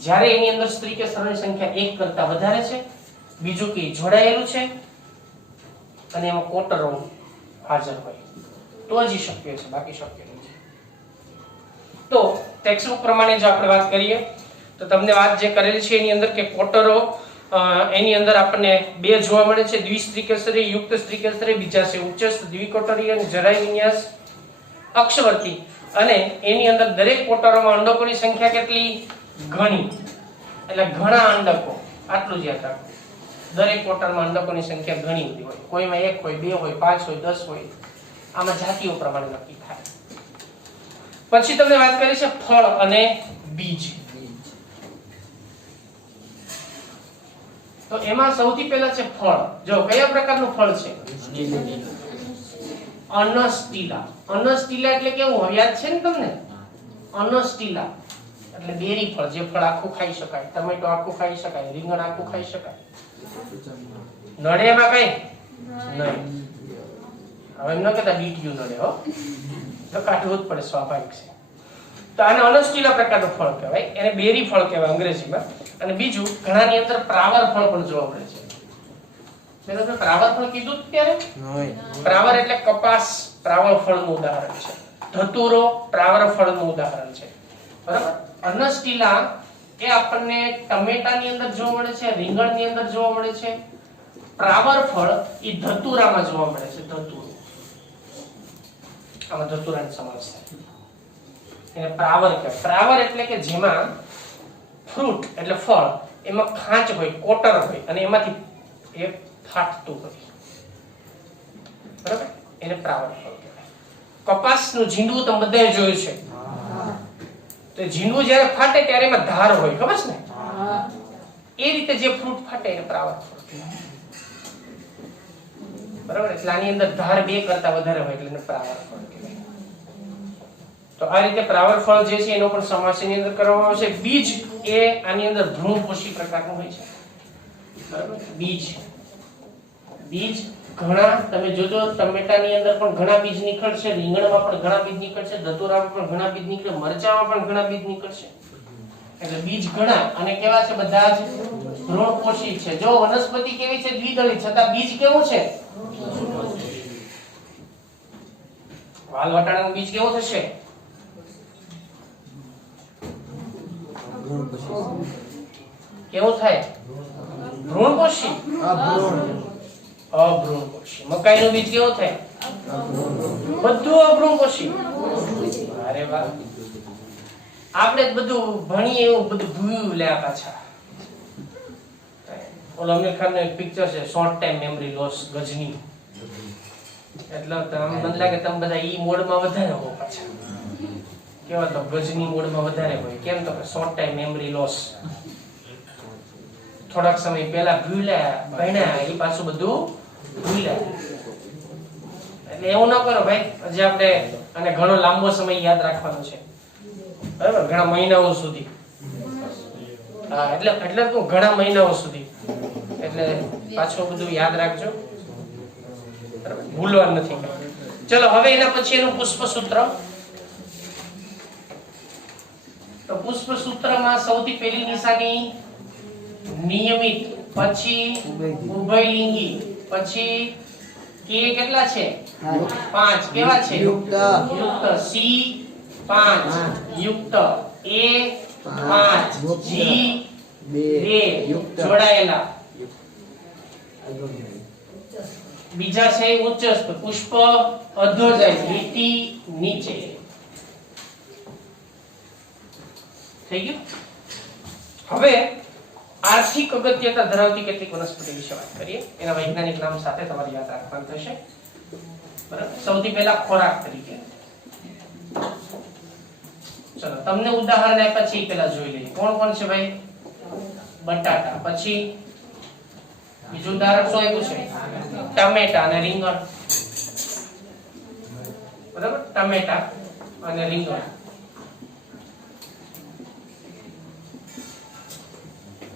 જ્યારે એની અંદર સ્ત્રીકેસરોની સંખ્યા 1 કરતા વધારે છે, બીજું કે જોડાયેલું છે અને એમાં કોટરો હાજર હોય તો જ શક્ય છે, બાકી શક્ય નથી. તો ટેક્સ્ટ બુક પ્રમાણે જો આપણે વાત કરીએ તો તમને વાત જે કરેલી છે એની અંદર કે કોટરો એની અંદર આપણને 2 જોવા મળે છે, દ્વિસ્ત્રીકેસરી, યુક્ત સ્ત્રીકેસરી, બીજા છે ઉચ્ચસ્થ દ્વિકોટરી અને જરાય વિન્યાસ અક્ષવર્તી. અને એની અંદર દરેક કોટરોમાં અંડકોની સંખ્યા કેટલી? ઘણી, એટલે ઘણા અંડકો. આટલું જ યાદ રાખો, દરેક કોટરમાં અંડકોની સંખ્યા ઘણી બધી હોય. કોઈમાં 1 હોય, 2 હોય, 5 હોય, 10 હોય. આમાં જાતિઓ પ્રમાણે નક્કી થાય. પછી તમને વાત કરી છે ફળ અને બીજ. તો એમાં સૌથી પહેલા છે ફળ. જો કયા પ્રકારનું ફળ છે? અનસ્ટીલા. અનસ્ટીલા એટલે કેવું? હવે યાદ છે ને તમને? અનસ્ટીલા એટલે બેરી ફળ, જે ફળ આખું ખાઈ શકાય. ટમેટો આખું ખાઈ શકાય, રીંગણ આખું ખાઈ શકાય. નડે એમાં કઈ નહીં. હવે એમ ન કહેતા બીટીયું નડે હો, તો કાઢવું જ પડે, સ્વાભાવિક છે. તો આને અનસ્ટીલા પ્રકારનું ફળ કહેવાય, એને બેરી ફળ કહેવાય અંગ્રેજીમાં. અને બીજું ઘણાની અંદર પ્રાવર ફળ પણ જોવા મળે છે. મેં તમને પ્રાવર ફળ કીધું ત્યારે? પ્રાવર એટલે કપાસ પ્રાવર ફળનું ઉદાહરણ છે. ધતુરો પ્રાવર ફળનું ઉદાહરણ છે. બરાબર? અનસ્ટીલા એ આપણને ટમેટાની અંદર જોવા મળે છે, રીંગણની અંદર જોવા મળે છે. પ્રાવર ફળ એ ધતુરામાં જોવા મળે છે. ધતુરો, આમાં ધતુરાનો સમાવેશ થાય. એને પ્રાવર કહેવાય. પ્રાવર એટલે કે જેમાં ફ્રૂટ એટલે ફળ, એમાં ખાંચ હોય, કોટર હોય, અને એમાંથી એ ફાટતું હોય. બરાબર? એને પ્રાવર ફળ કહેવાય. કપાસનું ઝીંડવું તમે બધાએ જોયું છે. તો ઝીંડવું જ્યારે ફાટે ત્યારે એમાં ધાર હોય, ખબર છે ને? એ રીતે જે ફ્રૂટ ફાટે એને પ્રાવર ફળ કહેવાય. બરાબર? એટલે આની અંદર ધાર 2 કરતા વધારે હોય એટલે એને પ્રાવર ફળ કહેવાય. તો આ રીતે પ્રાવર ફળ જે છે એનો પણ સમાવેશ એની અંદર કરવામાં આવશે. બીજ એ આની અંદર ભ્રૂણપોષી પ્રકારનું હોય છે. બરાબર? બીજ ઘણા તમે જોજો, ટમેટાની અંદર પણ ઘણા બીજ નીકળશે, રીંગણમાં પણ ઘણા બીજ નીકળશે, ધતુરામાં પણ ઘણા બીજ નીકળે, મરચામાં પણ ઘણા બીજ નીકળશે. એટલે બીજ ઘણા, અને કેવા છે? બધા જ ભ્રૂણપોષી છે. જો વનસ્પતિ કેવી છે? દ્વિદળી, છતાં બીજ કેવું છે? વાલ વટાણાનું બીજ કેવું થશે? કેવું થાય? ભ્રૂણપોષી. અભ્રૂણપોષી. મકાઈનું બીજ કેવું થાય? બધું અભ્રૂણપોષી. અરે વાહ, આપણે જ બધું ભણીએ એવું બધું ભૂલ્યું લે પાછા. ઓલો આમિર ખાનનું એક પિક્ચર છે, શોર્ટ ટાઈમ મેમરી લોસ, ગજની. એટલે તમને મને લાગે તમે બધા ઈ મોડમાં વધારે હો પાછા. કેવા તો ગજની મોડમાં વધારે હોય. કેમ? તો કે શોર્ટ ટાઈમ મેમરી લોસ. થોડાક સમય પહેલા ભૂલ્યા, ભણ્યા, એ પાછું બધું ભૂલ્યા. એટલે એવું ન કરો ભાઈ. હજી આપણે અને ઘણો લાંબો સમય યાદ રાખવાનો છે. બરાબર? ઘણા મહિનાઓ સુધી. હા, એટલે તો ઘણા મહિનાઓ સુધી. એટલે પાછું બધું યાદ રાખજો. બરાબર? ભૂલવાનું નથી. ચલો, હવે એના પછી એનું પુષ્પસૂત્ર. તો પુષ્પસૂત્રમાં સૌથી પહેલી નિશાની નિયમિત, પછી ઉભયલિંગી, પછી કે કેટલા છે? 5. કેવા છે? યુક્ત. સી 5, યુક્ત. એ 5, જી 2 જોડાયેલા. બીજા છે ઉચ્ચસ્થ, પુષ્પ અધો જાય, લીટી નીચે. થઈ ગયું? હવે આર્થિક અગત્યતા ધરાવતી કેટલીક વનસ્પતિ વિશે વાત કરીએ. એના વૈજ્ઞાનિક નામ સાથે તમારે યાદ રાખવાનું થશે. બરાબર? સૌથી પહેલા ખોરાક તરીકે. ચલો, તમને ઉદાહરણ આપ્યા છે એ પહેલા જોઈ લઈએ. કોણ કોણ છે ભાઈ? બટાટા. પછી બીજું ઉદાહરણ શું આપ્યું છે? ટમેટા અને રીંગણ. બરાબર? ટમેટા અને રીંગણ.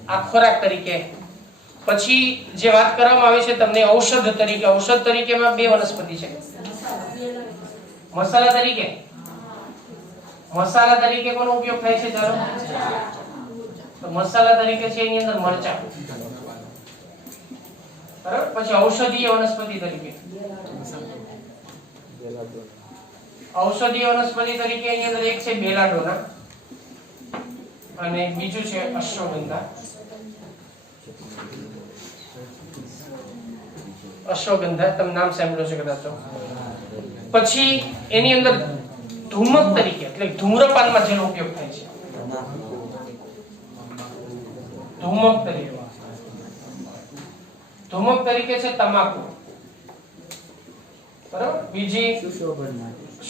આ ખોરાક તરીકે. પછી જે વાત કરવામાં આવી છે તમને ઔષધ તરીકે. ઔષધ તરીકેમાં 2 વનસ્પતિ છે. મસાલા તરીકે. મસાલા તરીકે કોનો ઉપયોગ થાય છે? ચાલો, તો મસાલા તરીકે છે એની અંદર મરચા. બરાબર? પછી ઔષધીય વનસ્પતિ તરીકે. ઔષધીય વનસ્પતિ તરીકે એની અંદર એક છે બેલાડોના, અને બીજું છે અશ્વગંધા. અશ્વગંધા તમે નામ સાંભળ્યું છે કદાચ. પછી એની અંદર ધૂમક તરીકે, એટલે ધૂમ્રપાનમાં જેનો ઉપયોગ થાય છે, ધૂમક તરીકે. ધૂમક તરીકે છે તમાકુ. બરાબર? બીજી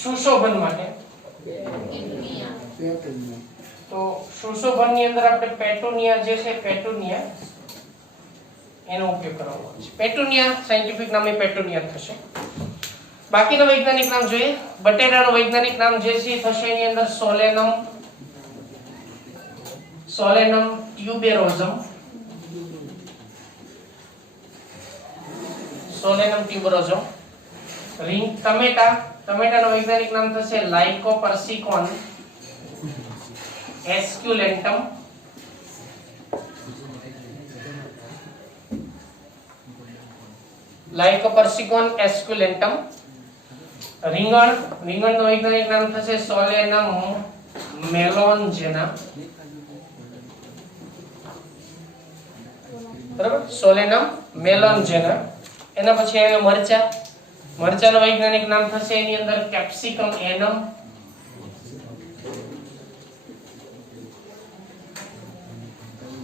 સુશોભન માટે. તો સુશોભન ની અંદર આપણે પેટુનિયા જે છે, પેટુનિયા એનો ઉપયોગ કરવામાં આવે છે. પેટુનિયા સાયન્ટિફિક નામ એ પેટુનિયા થશે. બાકીના વૈજ્ઞાનિક નામ જોઈએ. બટેટાનું વૈજ્ઞાનિક નામ જે છે થશે એની અંદર સોલેનમ ટ્યુબેરોઝમ. સોલેનમ ટ્યુબેરોઝમ. ટમેટાનું વૈજ્ઞાનિક નામ થશે લાઇકોપર્સિકોન એસ્ક્યુલેન્ટમ. લાઇકોપર્સિકોન એસ્ક્યુલેન્ટમ. રીંગણનું વૈજ્ઞાનિક નામ થશે સોલેનમ મેલોન્જેના. બરાબર, સોલેનમ મેલોન્જેના. એના પછી આવે મરચાનું વૈજ્ઞાનિક નામ થશે એની અંદર કેપ્સિકમ એનમ.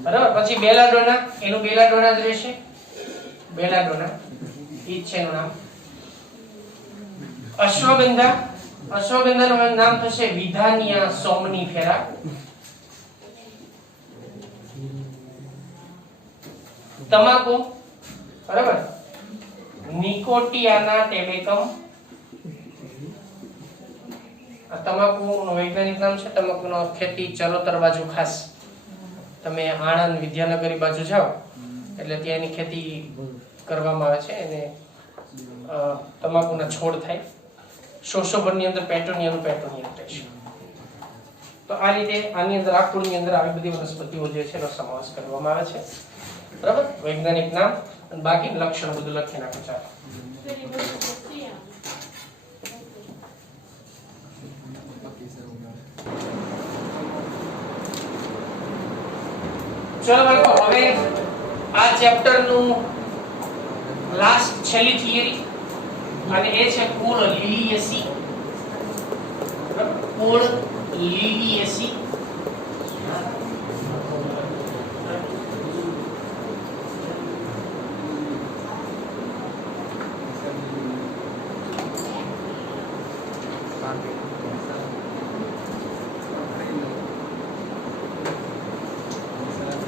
બરાબર, પછી બેલાડોના, એનું બેલાડોના જ રહેશે. બેલાડોના ઈ છે એનું નામ. અશ્વગંધાનું નામ થશે વિધાનિયા સોમનીફેરા. તમાકુ, બરાબર, નિકોટિયાના ટેબેકમ. આ તમાકુનું વૈજ્ઞાનિક નામ છે. તમાકુનો ખેતી ચરોતર બાજુ, ખાસ તમે આણંદ વિદ્યાનગરી બાજુ જાઓ એટલે ત્યાં એની ખેતી કરવામાં આવે છે. એને તમાકુના છોડ થાય. શોષોભરની અંદર પેટોનિયા રહેશે. તો આ રીતે આની અંદર આ કુળની અંદર આવી બધી વનસ્પતિઓ જે છે એનો સમાવેશ કરવામાં આવે છે. બરાબર, વૈજ્ઞાનિક નામ અને બાકી લક્ષણ બધું લખી નાખો. ચાલો બાળકો, હવે આ ચેપ્ટર નું લાસ્ટ છેલ્લી થિયરી અને એ છે કુળ લિલિએસી. કુળ લિલિએસી.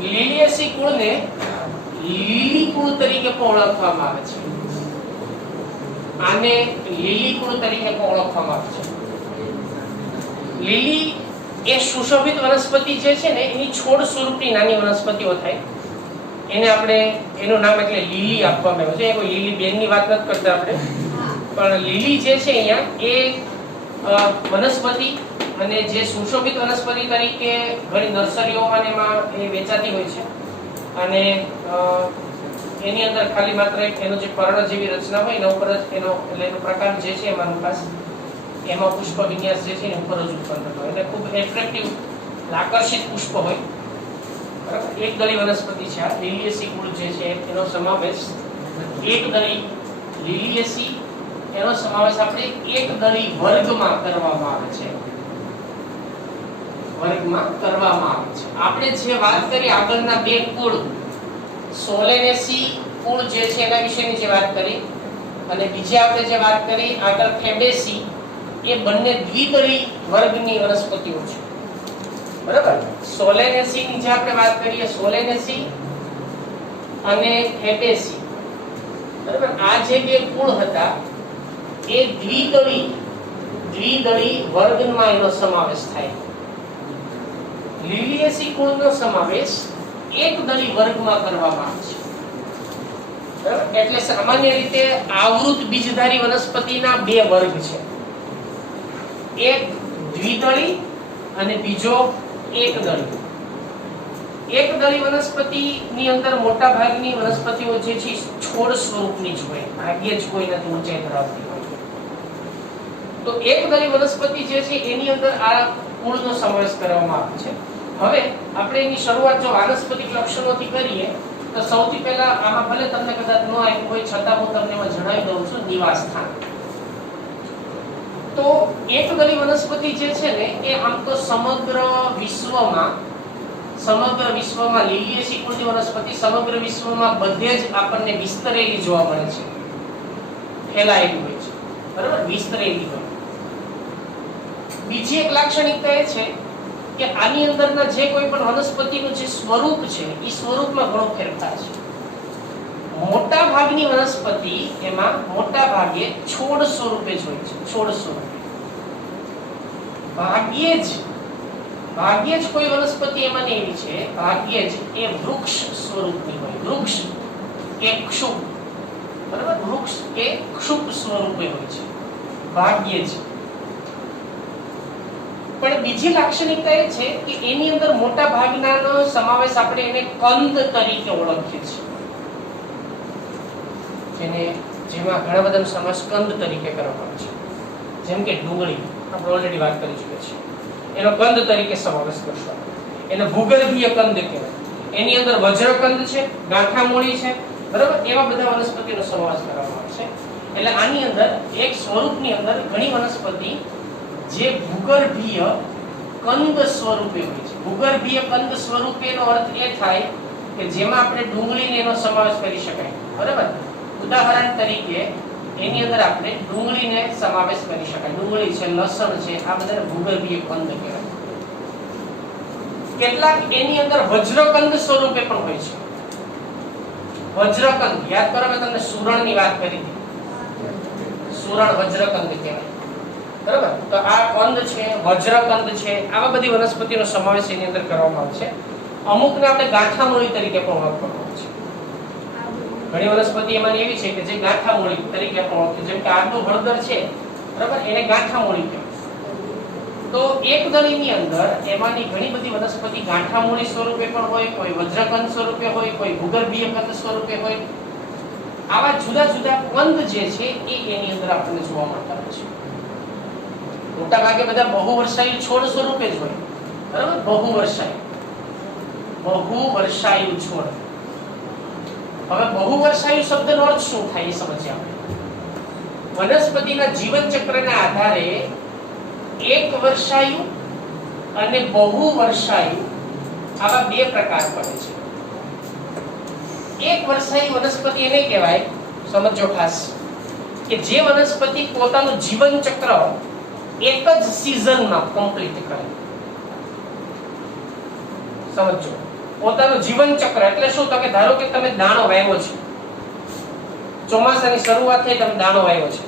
લિલિએસી કુળને લીલી કુળ તરીકે પણ ઓળખવામાં આવે છે. આને લીલી કુળ તરીકે પણ ઓળખવામાં આવે છે. લીલી એ સુશોભિત વનસ્પતિ જે છે ને એની છોડ સ્વરૂપની નાની વનસ્પતિઓ થાય. એને આપણે એનું નામ એટલે લીલી આપવામાં આવ્યું છે. એ કોઈ લીલી બેનની વાત નથી કરતા આપણે, પણ લીલી જે છે અહીંયા એ વનસ્પતિ અને જે સુશોભિત વનસ્પતિ તરીકે ઘણી નર્સરીઓ અને એમાં એ વેચાતી હોય છે. અને એની અંદર ખાલી માત્ર એનો જે પર્ણ જેવી રચના હોય એના ઉપર જ એનો પ્રકાર જે છે એમાં ખાસ એમાં પુષ્પ વિન્યાસ જે છે એની ઉપર જ ઉત્પન્ન થતો હોય. એટલે ખૂબ એટ્રેક્ટિવ, આકર્ષિત પુષ્પ હોય. બરાબર, એક દળી વનસ્પતિ છે આ લિલિએસી કુળ જે છે એનો સમાવેશ એક દળી લિલિએસી એનો સમાવેશ આપણે એક દળી વર્ગમાં કરવામાં આવે છે. વર્ગમાં કરવામાં આવે છે. આપણે જે વાત કરી આગળના બે કુળ, સોલેનેસી કુળ જે છે એના વિશેની જે વાત કરી અને બીજી આપણે જે વાત કરી આગળ ફેબેસી, એ બંને દ્વિદળી વર્ગની વનસ્પતિઓ છે. બરાબર, સોલેનેસી ની જે આપણે વાત કરીએ, સોલેનેસી અને ફેબેસી. બરાબર, આ જે બે કુળ હતા એ દ્વિદળી વર્ગમાં એનો સમાવેશ થાય. લિલિએસી કુળનો સમાવેશ એક દળી વર્ગમાં કરવામાં આવે છે. બરાબર, એટલે સામાન્ય રીતે આવૃત બીજધારી વનસ્પતિના બે વર્ગ છે. એક દ્વિદળી અને બીજો એકદળી. એકદળી વનસ્પતિની અંદર મોટા ભાગની વનસ્પતિઓ જે છે છોડ સ્વરૂપની જ હોય, ભાગ્યે જ કોઈ નથી ઊંચાઈ ધરાવતી હોય. તો એકદળી વનસ્પતિ જે છે એની અંદર આ કુળનો સમાવેશ કરવામાં આવે છે. હવે આપણે એની શરૂઆત જો વાનસ્પતિક લક્ષણોથી કરીએ તો સૌથી પહેલા આમાં ભલે તમને કદાચ ન આવ્યું હોય છતાં હું તમને એમાં જણાવી દઉં છું નિવાસ સ્થાન. તો એકદળી વનસ્પતિ જે છે ને એ આમ તો સમગ્ર વિશ્વમાં લિલિએસી કુળની વનસ્પતિ સમગ્ર વિશ્વમાં બધે જ આપણને વિસ્તરેલી જોવા મળે છે, ફેલાયેલી હોય છે. બરાબર, વિસ્તરેલી હોય. બીજી એક લાક્ષણિકતા એ છે કે આની અંદરના જે કોઈ પણ વનસ્પતિનું જે સ્વરૂપ છે એ સ્વરૂપમાં ઘણો ફેરફાર છે. ભાગની વનસ્પતિ એમાં મોટા ભાગે છોડ સ્વરૂપે જ હોય છે. છોડ સ્વરૂપે ભાગ્યે જ કોઈ વનસ્પતિ એમાં એવી છે, ભાગ્યે જ એ વૃક્ષ સ્વરૂપની હોય. વૃક્ષ કે ક્ષુપ, બરાબર, વૃક્ષ કે ક્ષુપ સ્વરૂપે હોય છે, ભાગ્યે જ. પણ બીજી લાક્ષણિકતા એ છે કે એની અંદર મોટા ભાગનાનો સમાવેશ આપણે એને કંદ તરીકે ઓળખીએ છીએ, જેમાં ઘણા બધાનો સમાવેશ કંદ તરીકે કરવામાં આવે છે. જેમ કે ડુંગળી આપણે ઓલરેડી વાત કરી ચૂક્યા છીએ, એનો કંદ તરીકે સમાવેશ કરશું. એને ભૂગર્ભીય કંદ કહેવાય. એની અંદર વજ્રકંદ છે, ગાંઠામૂળી છે, બરાબર, એવા બધા વનસ્પતિનો સમાવેશ કરવામાં આવે છે. એટલે આની અંદર એક સ્વરૂપની અંદર ઘણી વનસ્પતિ જે ભૂગર્ભીય કંદ સ્વરૂપે હોય છે. ભૂગર્ભીય કંદ સ્વરૂપેનો અર્થ એ થાય કે જેમાં આપણે ડુંગળીને એનો સમાવેશ કરી શકાય, બરાબર. ઉદાહરણ તરીકે એની અંદર આપણે ડુંગળીને સમાવેશ કરી શકાય. ડુંગળી છે, લસણ છે, આ બધા ભૂગર્ભીય કંદ કહેવાય. કેટલાક એની અંદર વજ્રકંદ સ્વરૂપે પણ હોય છે. વજ્રકંદ યાદ કરો, મેં તમને સુરણની વાત કરી હતી. સુરણ વજ્રકંદ કહેવાય, બરાબર. તો આ કંદ છે, વજ્રકંદ છે, આવા બધી વનસ્પતિનો સમાવેશ એની અંદર કરવામાં આવે છે. અમુકને આપણે ગાંઠામૂળી તરીકે પણ ઓળખવામાં આવે છે. ઘણી વનસ્પતિ એમાં એવી છે કે જે ગાંઠામૂળી તરીકે પણ ઓળખે, જેમ કે આદુ હળદર છે, બરાબર, એને ગાંઠામૂળી કહેવાય. તો એક દળીની અંદર એમાંની ઘણી બધી વનસ્પતિ ગાંઠામૂળી સ્વરૂપે પણ હોય, કોઈ વજ્રકંદ સ્વરૂપે હોય, કોઈ ભૂગર્ભીય કંદ સ્વરૂપે હોય. આવા જુદા જુદા કંદ જે છે એ એની અંદર આપણને જોવા મળતા હોય છે. મોટા ભાગે બધા બહુવર્ષાયુ છોડ સ્વરૂપે જ હોય, બરાબર. બહુવર્ષાયુ છોડ. હવે બહુવર્ષાયુ શબ્દનો અર્થ શું થાય એ સમજીએ આપણે. વનસ્પતિના જીવન ચક્રના આધારે એક વર્ષાયુ અને બહુવર્ષાયુ આવા બે પ્રકાર પડે છે. એક વર્ષાયુ વનસ્પતિ એને કહેવાય, સમજો ખાસ, કે જે વનસ્પતિ પોતાનું જીવન ચક્ર એક જ સીઝનમાં કમ્પ્લીટ કરે. સમજો, પોતાનું જીવન ચક્ર એટલે શું? તો કે ધારો કે તમે દાણો વાવ્યો છે, ચોમાસાની શરૂઆત થઈ, તમે દાણો વાવ્યો છે,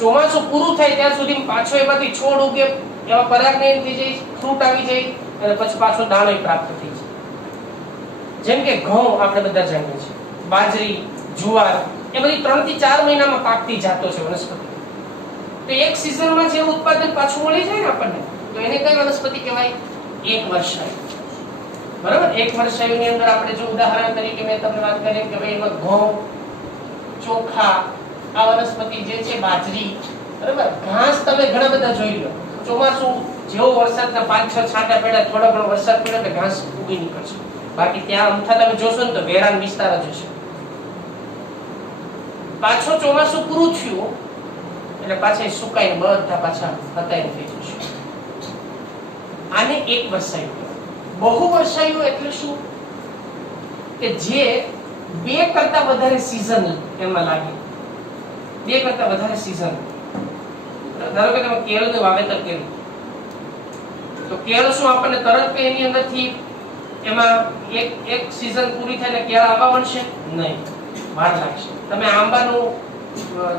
ચોમાસું પૂરું થાય ત્યાં સુધી પાછો એમાંથી છોડ ઉગે, એમાં પરાગનયન થઈ જાય, ફ્રૂટ આવી જાય, અને પછી પાછો દાણો પ્રાપ્ત થઈ જાય. જેમ કે ઘઉં આપણે બધા જાણીએ છીએ, બાજરી, જુવાર, એ બધી 3 થી 4 મહિનામાં પાકતી જાતો છે વનસ્પતિ. તો એક સિઝનમાં જે ઉત્પાદન પાછું મળી જાય ને આપણને, તો એને કઈ વનસ્પતિ કહેવાય? એક વર્ષાયુ. બરાબર. એક વર્ષાયુની અંદર આપણે જો ઉદાહરણ તરીકે મેં તમને વાત કરી કે ભાઈ એમાં ઘઉં, ચોખા, આ વનસ્પતિ જે છે, બાજરી, બરાબર. ઘાસ તમે ઘણા બધા જોઈ લો. ચોમાસું જેવો વરસાદના 5-6 છાંટા પડ્યા, થોડો ઘણો વરસાદ પડ્યો એટલે ઘાસ ઉગી નીકળશે. બાકી ત્યાં અમથા તમે જોશો ને તો વેરાન વિસ્તાર જ હશે. પાછો ચોમાસું પૂરું થયું એટલે પાછા સુકાઈને બધા પાછા હતાઈને થઈ જશે. આને એક વર્ષાયુ કહેવાય. બહુવર્ષાયુ એટલે શું? કે જે 2 કરતા વધારે સીઝન એમાં લાગે. 2 કરતા વધારે સીઝન. ધારો કે તમે કેળનું વાવેતર કર્યું, તો કેળ શું આપણને તરત એની અંદરથી એમાં એક સીઝન પૂરી થાય એટલે કેળા આંબા મળશે નહીં, વાર લાગશે. તમે આંબાનું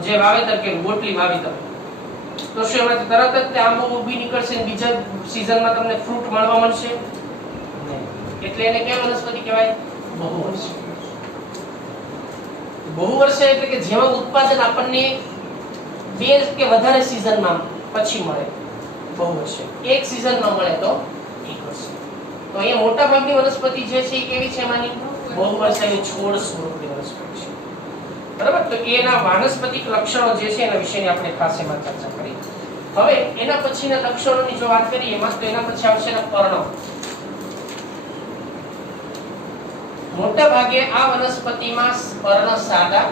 જે વાવેતર કર્યું, ગોટલી વાવી તમે, તો શું એમાંથી તરત જ આંબો ઉભી નીકળશે અને બીજા સીઝનમાં તમને ફ્રૂટ મળવા મળશે નહીં. એટલે એને કેવી વનસ્પતિ કહેવાય? બહુવર્ષ. બહુવર્ષ એટલે કે જેમાં ઉત્પાદન આપણને 2 કે વધારે સીઝનમાં પછી મળે, બહુવર્ષ. એક સીઝનમાં મળે તો એક વર્ષ. તો અહીંયા મોટા ભાગની વનસ્પતિ જે છે એ કેવી છે? એમાંની બહુવર્ષાયુ છોડ સ્વરૂપની વનસ્પતિ છે, બરાબર. તો એના વાનસ્પતિક લક્ષણો જે છે એના વિશેની આપણે ખાસ એમાં ચર્ચા કરી. હવે એના પછીના લક્ષણોની જો વાત કરીએ એમાં, તો એના પછી આવશે પર્ણ. મોટા ભાગે આ વનસ્પતિમાં પર્ણ સાદા,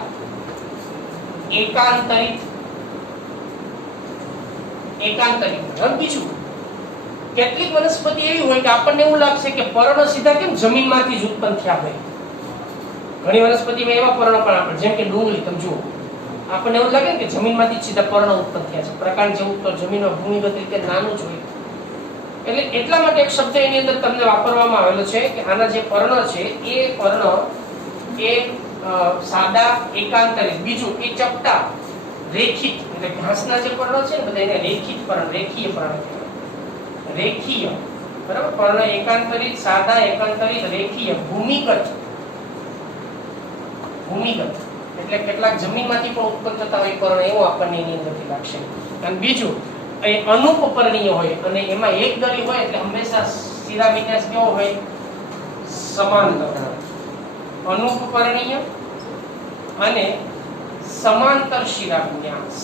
એકાંતરિત. હવે બીજું, કેટલીક વનસ્પતિ એવી હોય કે આપણને એવું લાગશે કે પર્ણ સીધા કેમ જમીનમાંથી જ ઉત્પન્ન થયા હોય. ઘણી વનસ્પતિમાં એવા પર્ણ પણ આપણે, જેમ કે ડુંગળી, તમે જુઓ, આપણને એવું લાગે ને કે જમીનમાંથી જ સીધા પર્ણ ઉત્પન્ન થયા છે. પ્રકાંડ જેવું તો જમીનમાં ભૂમિગત રીતે નાનું જ હોય. એટલે એટલા માટે એક શબ્દ એની અંદર તમને વાપરવામાં આવેલો છે કે આના જે પર્ણ છે એ પર્ણ એ સાદા એકાંતરિત. બીજું કે ચપટા રેખિત, એટલે ઘાસના જે પર્ણો છે ને બધા એને રેખિત પર્ણ, રેખીય પર્ણ કહેવાય. રેખીય, બરાબર. પર્ણ એકાંતરિત, સાદા, એકાંતરિત, રેખીય, ભૂમિગત. ભૂમિગત એટલે કેટલાક જમીનમાંથી પણ ઉત્પન્ન થતા હોય પર્ણ, એવું આપણને એની અંદરથી લાગશે. અને બીજું એ અનુપપર્ણીય હોય અને એમાં એક દળી હોય એટલે હંમેશા શિરા વિન્યાસ કેવો હોય? સમાંતર. અનુપપર્ણીય અને સમાંતર શિરા વિન્યાસ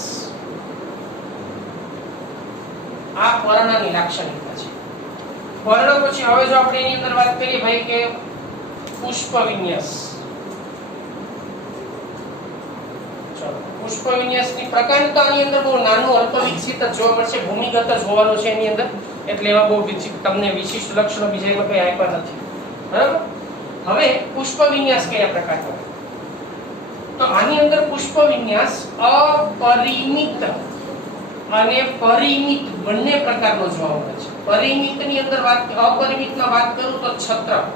આ પર્ણની લાક્ષણિકતા છે. પર્ણ પછી હવે જો આપણે એની અંદર વાત કરીએ ભાઈ કે પુષ્પ વિન્યાસ. પુષ્પ વિન્યાસની પ્રકાંડતાની અંદર બહુ નાનું અલ્પ વિકસિત જ જોવા મળશે, ભૂમિગત જ હોવાનું છે એની અંદર, એટલે એમાં બહુ તમને વિશિષ્ટ લક્ષણો બીજા એમાં કઈ આપ્યા નથી. બરાબર. હવે પુષ્પ વિન્યાસ કયા પ્રકારનો? તો આની અંદર પુષ્પ વિન્યાસ અપરિમિત અને પરિમિત બંને પ્રકારનો જોવા મળે છે. પરિમિતની અંદર વાત, અપરિમિતમાં વાત કરું તો છત્રક,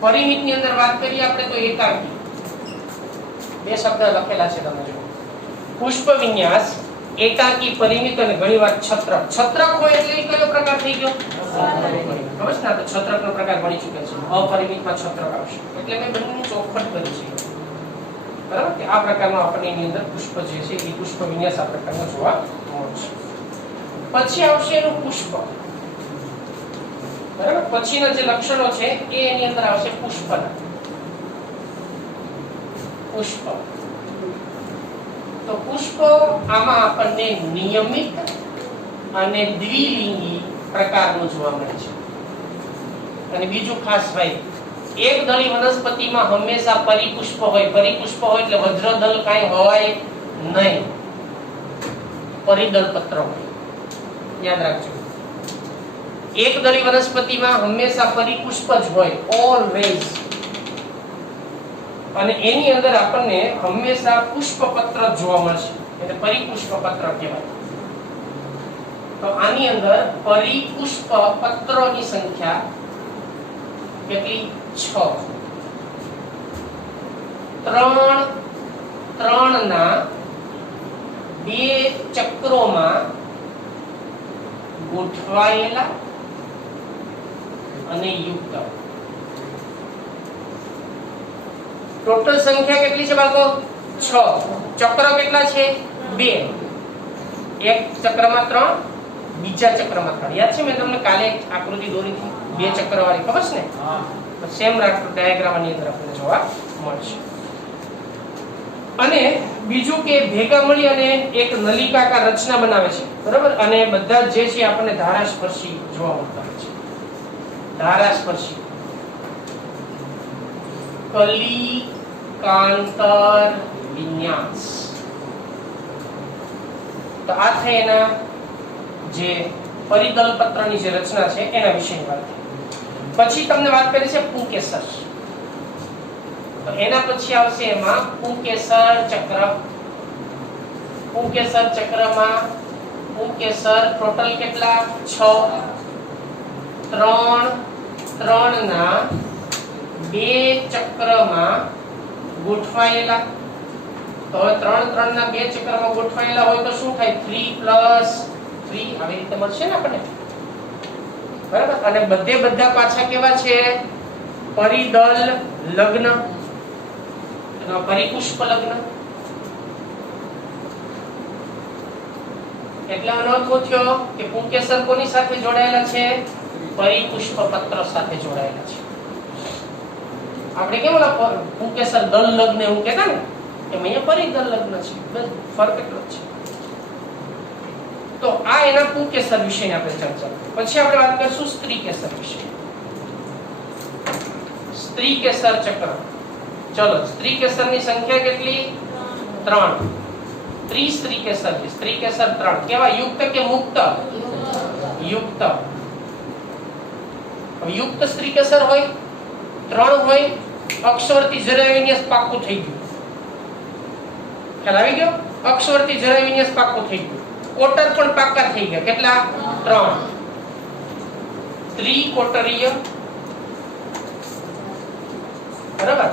પરિમિતની અંદર વાત કરીએ આપણે તો એકાંકી. બે શબ્દ લખેલા છે તમે જો. પુષ્પ વિન્યાસ એકાંકી, પરિમિત અને ઘણીવાર છત્રક. છત્રક હોય એટલે કયો પ્રકાર થઈ ગયો? ખબર છે ને? તો છત્રકનો પ્રકાર ભણી ચૂક્યા છે. અપરિમિતમાં છત્રક આવશે એટલે મેં બંનેની ચોખવટ કરી છે. બરાબર કે આ પ્રકારનો આપણને એની અંદર પુષ્પ જે છે એ પુષ્પ વિન્યાસ આ પ્રકારનો જોવા મળશે. પછી આવશે એનું પુષ્પ. બરાબર. પછીના જે લક્ષણો છે એ એની અંદર આવશે પુષ્પના. પુષ્પ તો પુષ્પ આમાં આપણને નિયમિત અને દ્વિલિંગી પ્રકારનું જોવા મળે છે. અને બીજું ખાસ ભાઈ, એક દળી વનસ્પતિમાં હંમેશા પરિપુષ્પ હોય. પરિપુષ્પ હોય એટલે વજ્રદળ કાંઈ હોય નહીં, પરિદળ પત્ર હોય. યાદ રાખજો, એક દળી વનસ્પતિમાં હંમેશા પરિપુષ્પ જ હોય, ઓલવેઝ. અને એની અંદર આપણને હંમેશા પુષ્પપત્ર જોવા મળશે એટલે પરિપુષ્પ પત્ર કહેવાય. તો આની અંદર પરિપુષ્પ પત્રોની સંખ્યા કેટલી? 6. ત્રણના બે ચક્રોમાં ગોઠવાયેલા અને યુક્ત. ટોટલ સંખ્યા કેટલી છે બાળકો? 6. ચક્ર કેટલા છે? 2. એક ચક્રમાં 3, બીજા ચક્રમાં 3. યાદ છે મેં તમને કાલે આકૃતિ દોરી હતી 2 ચક્ર વાળી, ખબર છે ને? હા. તો સેમ ડાયાગ્રામ ની અંદર આપણને જોવા મળશે. અને બીજું કે ભેગા મળી અને એક નલિકાકાર રચના બનાવે છે. બરાબર. અને બધા જે છે આપણને ધારાસ્પર્શી જોવા મળતા હોય છે. ધારાસ્પર્શી, કલિકાંતર વિન્યાસ. તો આ થઈ એના જે પરિદળ પત્રની જે રચના છે એના વિશેની વાત. પછી તમને વાત કરી છે પુંકેસર. તો એના પછી આવશે એમાં પુંકેસર ચક્ર. પુંકેસર ચક્રમાં પુંકેસર ટોટલ કેટલા? 6. 3 ના 2 ચક્રમાં ગોઠવાયેલા. તો હવે 3 ના 2 ચક્રમાં ગોઠવાયેલા હોય તો શું થાય? 3 + 3 આવી રીતે મળશે ને આપણને. બરાબર. અને બધા પાછા કેવા છે? પરિદળ લગ્ન, પરિપુષ્પ લગ્ન. એટલે આનો અર્થ શું થયો કે પુંકેસર કોની સાથે જોડાયેલા છે? પરિપુષ્પ પત્ર સાથે જોડાયેલા છે. આપણે કેમ પુંકેસર દળ લગ્ન એવું કહેતા ને, કે અહીંયા પરિદળ લગ્ન છે. બસ ફરક એટલો જ છે. તો આ એના પુંકેસર વિશેની આપણે ચર્ચા. પછી આપણે વાત કરીશું સ્ત્રીકેસર વિશે. સ્ત્રીકેસર ચક્ર. ચલો, સ્ત્રીકેસરની સંખ્યા કેટલી? 3. સ્ત્રીકેસર છે. સ્ત્રીકેસર 3 કેવા? યુક્ત કે મુક્ત? યુક્ત. યુક્ત સ્ત્રીકેસર હોય, 3 હોય, અક્ષવર્તી જરાય વિન્યાસ પાક્કું થઈ ગયું. ખ્યાલ આવી ગયો? અક્ષવર્તી જરાય વિન્યાસ પાક્કું થઈ ગયું. કોટર પણ પાક્કા થઈ ગયા. કેટલા? 3. ત્રિકોટરીય. બરાબર.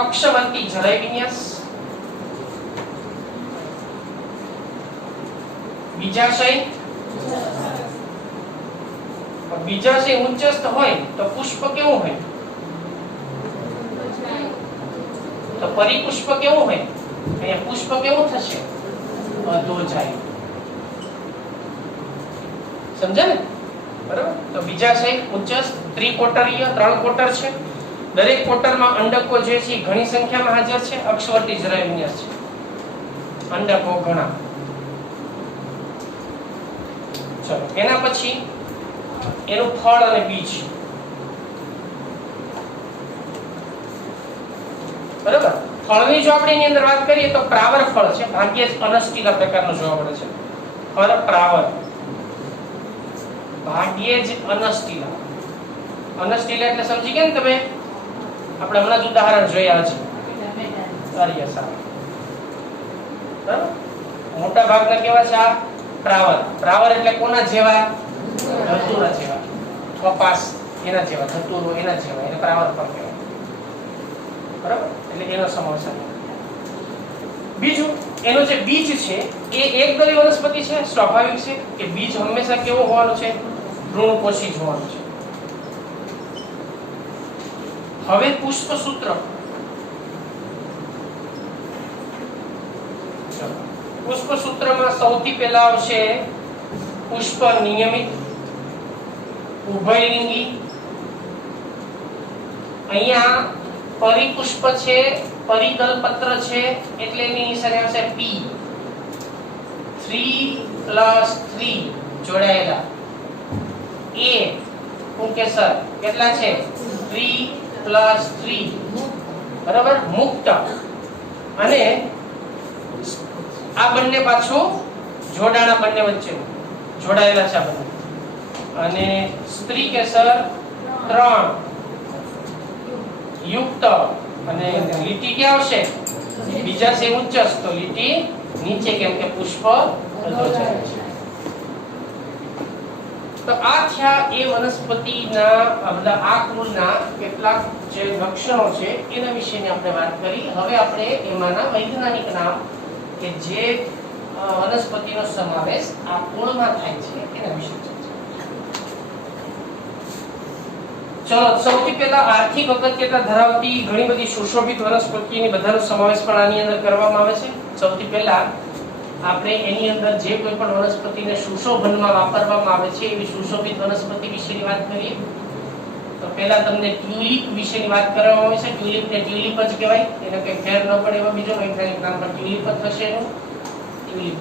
અક્ષવંતી જરાય વિન્યાસ, બીજાશય બીજાશય ઉચ્ચસ્થ હોય તો પુષ્પ કેવું હોય? તો પરિપુષ્પ કેવું હોય? અહીંયા પુષ્પ કેવું થશે? અધોજાય. સમજ્યા ને? બરાબર. તો બીજાશય ઉચ્ચસ્થ, ત્રિકોટરીય, 3 કોટર છે. દરેક કોટરમાં અંડકો જે છે ઘણી સંખ્યામાં હાજર છે. અક્ષવર્તી જરાય વિન્યાસ છે, અંડકો ઘણા. ચલો એના પછી એનું ફળ અને બીજ. બરાબર. ફળની જો આપણે એની અંદર વાત કરીએ તો પ્રાવર ફળ છે, ભાગ્યે જ અનસ્ટીલા પ્રકારનું જોવા મળે છે. ફળ પ્રાવર, ભાગ્યે જ અનસ્ટીલા. અનસ્ટીલા એટલે સમજી ગયા ને તમે? આપણે હમણાં જ ઉદાહરણ જોયા છે. અરે સારું. બરાબર. મોટા ભાગના કેવા છે આ? પ્રાવર. પ્રાવર એટલે કોના જેવા? ધતુરા જેવા. કપાસ એના જેવા, ધતુરો એના જેવા, એને પ્રાવર ફળ કહેવાય. બરાબર. એટલે એનો સમાવેશ થાય. બીજું એનો જે બીજ છે એ એકદળી વનસ્પતિ છે. સ્વાભાવિક છે કે બીજ હંમેશા કેવો હોવાનું છે? ભ્રૂણપોષી જ હોવાનું છે. હવે પુષ્પસૂત્ર. પુષ્પસૂત્રમાં સૌથી પહેલા આવશે પુષ્પ નિયમિત, ઉભયલિંગી. અહીંયા પરિપુષ્પ છે, પરિદલપત્ર છે એટલે એની નિશાની આવશે P. 3+3 જોડાયેલા. A પુંકેસર કેટલા છે? 3+3. બરાબર. મુક્ત. અને આ બંને પાછું જોડાણા, બંને વચ્ચે જોડાયેલા છે આ બંને. અને સ્ત્રી કેસર 3 યુક્ત. અને લીટી ક્યાં આવશે? બીજા છે ઉચ્ચસ્થ, તો લીટી નીચે, કેમ કે પુષ્પ અધોજાય છે. તો આ થયા એ વનસ્પતિના આ કુળના કેટલાક જે લક્ષણો છે એના વિશેની આપણે વાત કરી. હવે આપણે એમાંના વૈજ્ઞાનિક નામ કે જે વનસ્પતિનો સમાવેશ આ કુળમાં થાય છે એના વિશે ચર્ચા. ચલો સૌથી પહેલા આર્થિક અગત્યતા ધરાવતી ઘણી બધી સુશોભિત વનસ્પતિની બધાનો સમાવેશ પણ આની અંદર કરવામાં આવે છે. સૌથી પહેલા આપણે એની અંદર જે કોઈ પણ વનસ્પતિને સુશોભનમાં વાપરવામાં આવે છે એવી સુશોભિત વનસ્પતિ વિશેની વાત કરીએ. તો પહેલા તમને ટ્યુલિપ વિશેની વાત કરવામાં આવે છે. ટ્યુલિપ ને ટ્યુલિપ જ કહેવાય, એને કઈ ફેર ન પડે એવો બીજો વૈજ્ઞાનિક નામ પણ ટ્યુલિપ જ થશે એનું. ટ્યુલિપ.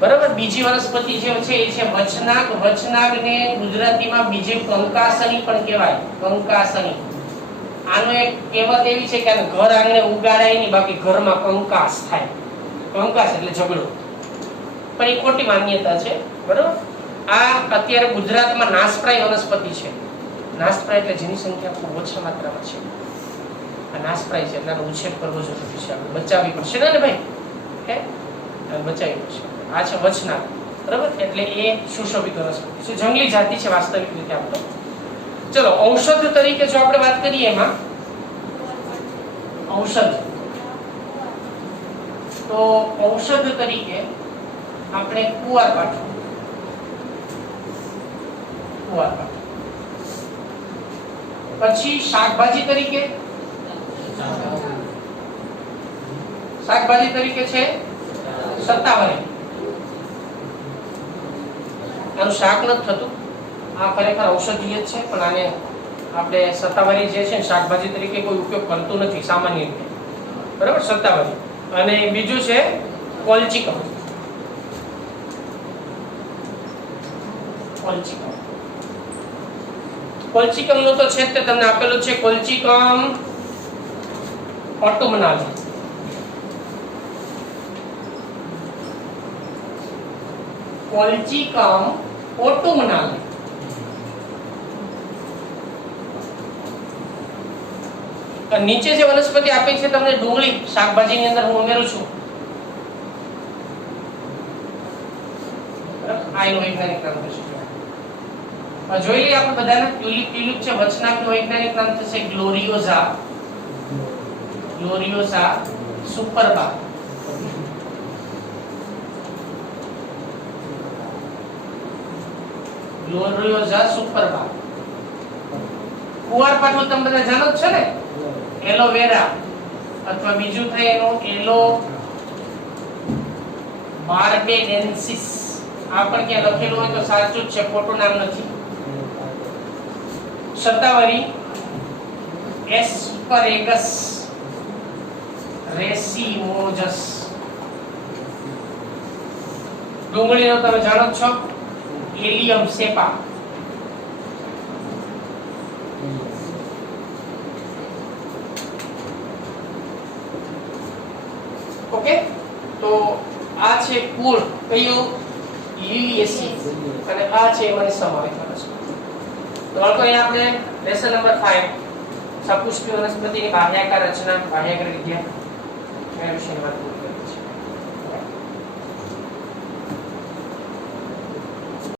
બરાબર. બીજી વનસ્પતિ જે છે એ છે વચનાગ. વચનાગને ગુજરાતીમાં બીજી કંકાસની પણ કહેવાય. કંકાસની. આનો એક કહેવત એવી છે કે આને ઘર આંગણે ઉગાડાય નહીં, બાકી ઘરમાં કંકાસ થાય. કંકાસ એટલે ઝઘડો, પણ એ ખોટી માન્યતા છે. બરાબર. આ અત્યારે ગુજરાતમાં નાશપ્રાય વનસ્પતિ છે. નાશપ્રાય એટલે જેની સંખ્યા ખૂબ ઓછા માત્રામાં છે. આ નાશપ્રાય છે એટલે આનો ઉછેર કરવો જરૂરી છે. આપણે બચાવવી પડશે ને ભાઈ, હે બચાવવી પડશે. આ છે વચનાગ. બરાબર. એટલે એ સુશોભિત વનસ્પતિ છે, જંગલી જાતિ છે વાસ્તવિક રીતે આપણે. ચલો ઔષધ તરીકે જો આપણે વાત કરીએ એમાં ઔષધ, તો ઔષધ તરીકે આપણે કુવારપાઠું. પછી શાકભાજી તરીકે છે સત્તાવરી. આનું શાક નથી થતું, આ ખરેખર ઔષધીય છે, પણ આને આપણે સત્તાવરી જે છે શાકભાજી તરીકે કોઈ ઉપયોગ કરતું નથી સામાન્ય રીતે. બરાબર. સત્તાવરી. અને બીજું છે કોલચિકમ. કોલચિકમ નું તો છે તે તમને આપેલું છે. કોલચિકમ ઓટોમનાલી. કોલચિકમ ઓટોમનાલી. નીચે જે વનસ્પતિ આપી છે તમને ડુંગળી શાકભાજી ની અંદર હું ઉમેરું છું. આ એનું વૈજ્ઞાનિક નામ છે. જોઈ લઈએ આપણે બધાને. ટ્યુલિપ છે, વચનાગનું વૈજ્ઞાનિક નામ થશે ગ્લોરિયોઝા. ગ્લોરિયોસા સુપરબા. ગ્લોરિયોસા સુપરબા. કુવારપાઠું તમે બધા જાણો જ છો ને, એલોવેરા અથવા બીજું થાય એનું એલો બાર્બેડેન્સિસ. આ પણ ક્યાં લખેલું હોય તો સાચું જ છે, ખોટું નામ નથી. શતાવરી એસ્પરેગસ રેસીમોજસ. ડુંગળીનો તમે જાણો જ છો, એલિયમ સેપા. ઓકે, તો આ છે કુળ કયું લિલિએસી અને આ છે એમાં સમાવેશ કરે છે. તો બાળકો અહીંયા આપણે લેસન નંબર 5 સપુષ્પી વનસ્પતિની બાહ્યાકાર રચના, બાહ્યાકાર વિદ્યા એના વિશે વાત કરી.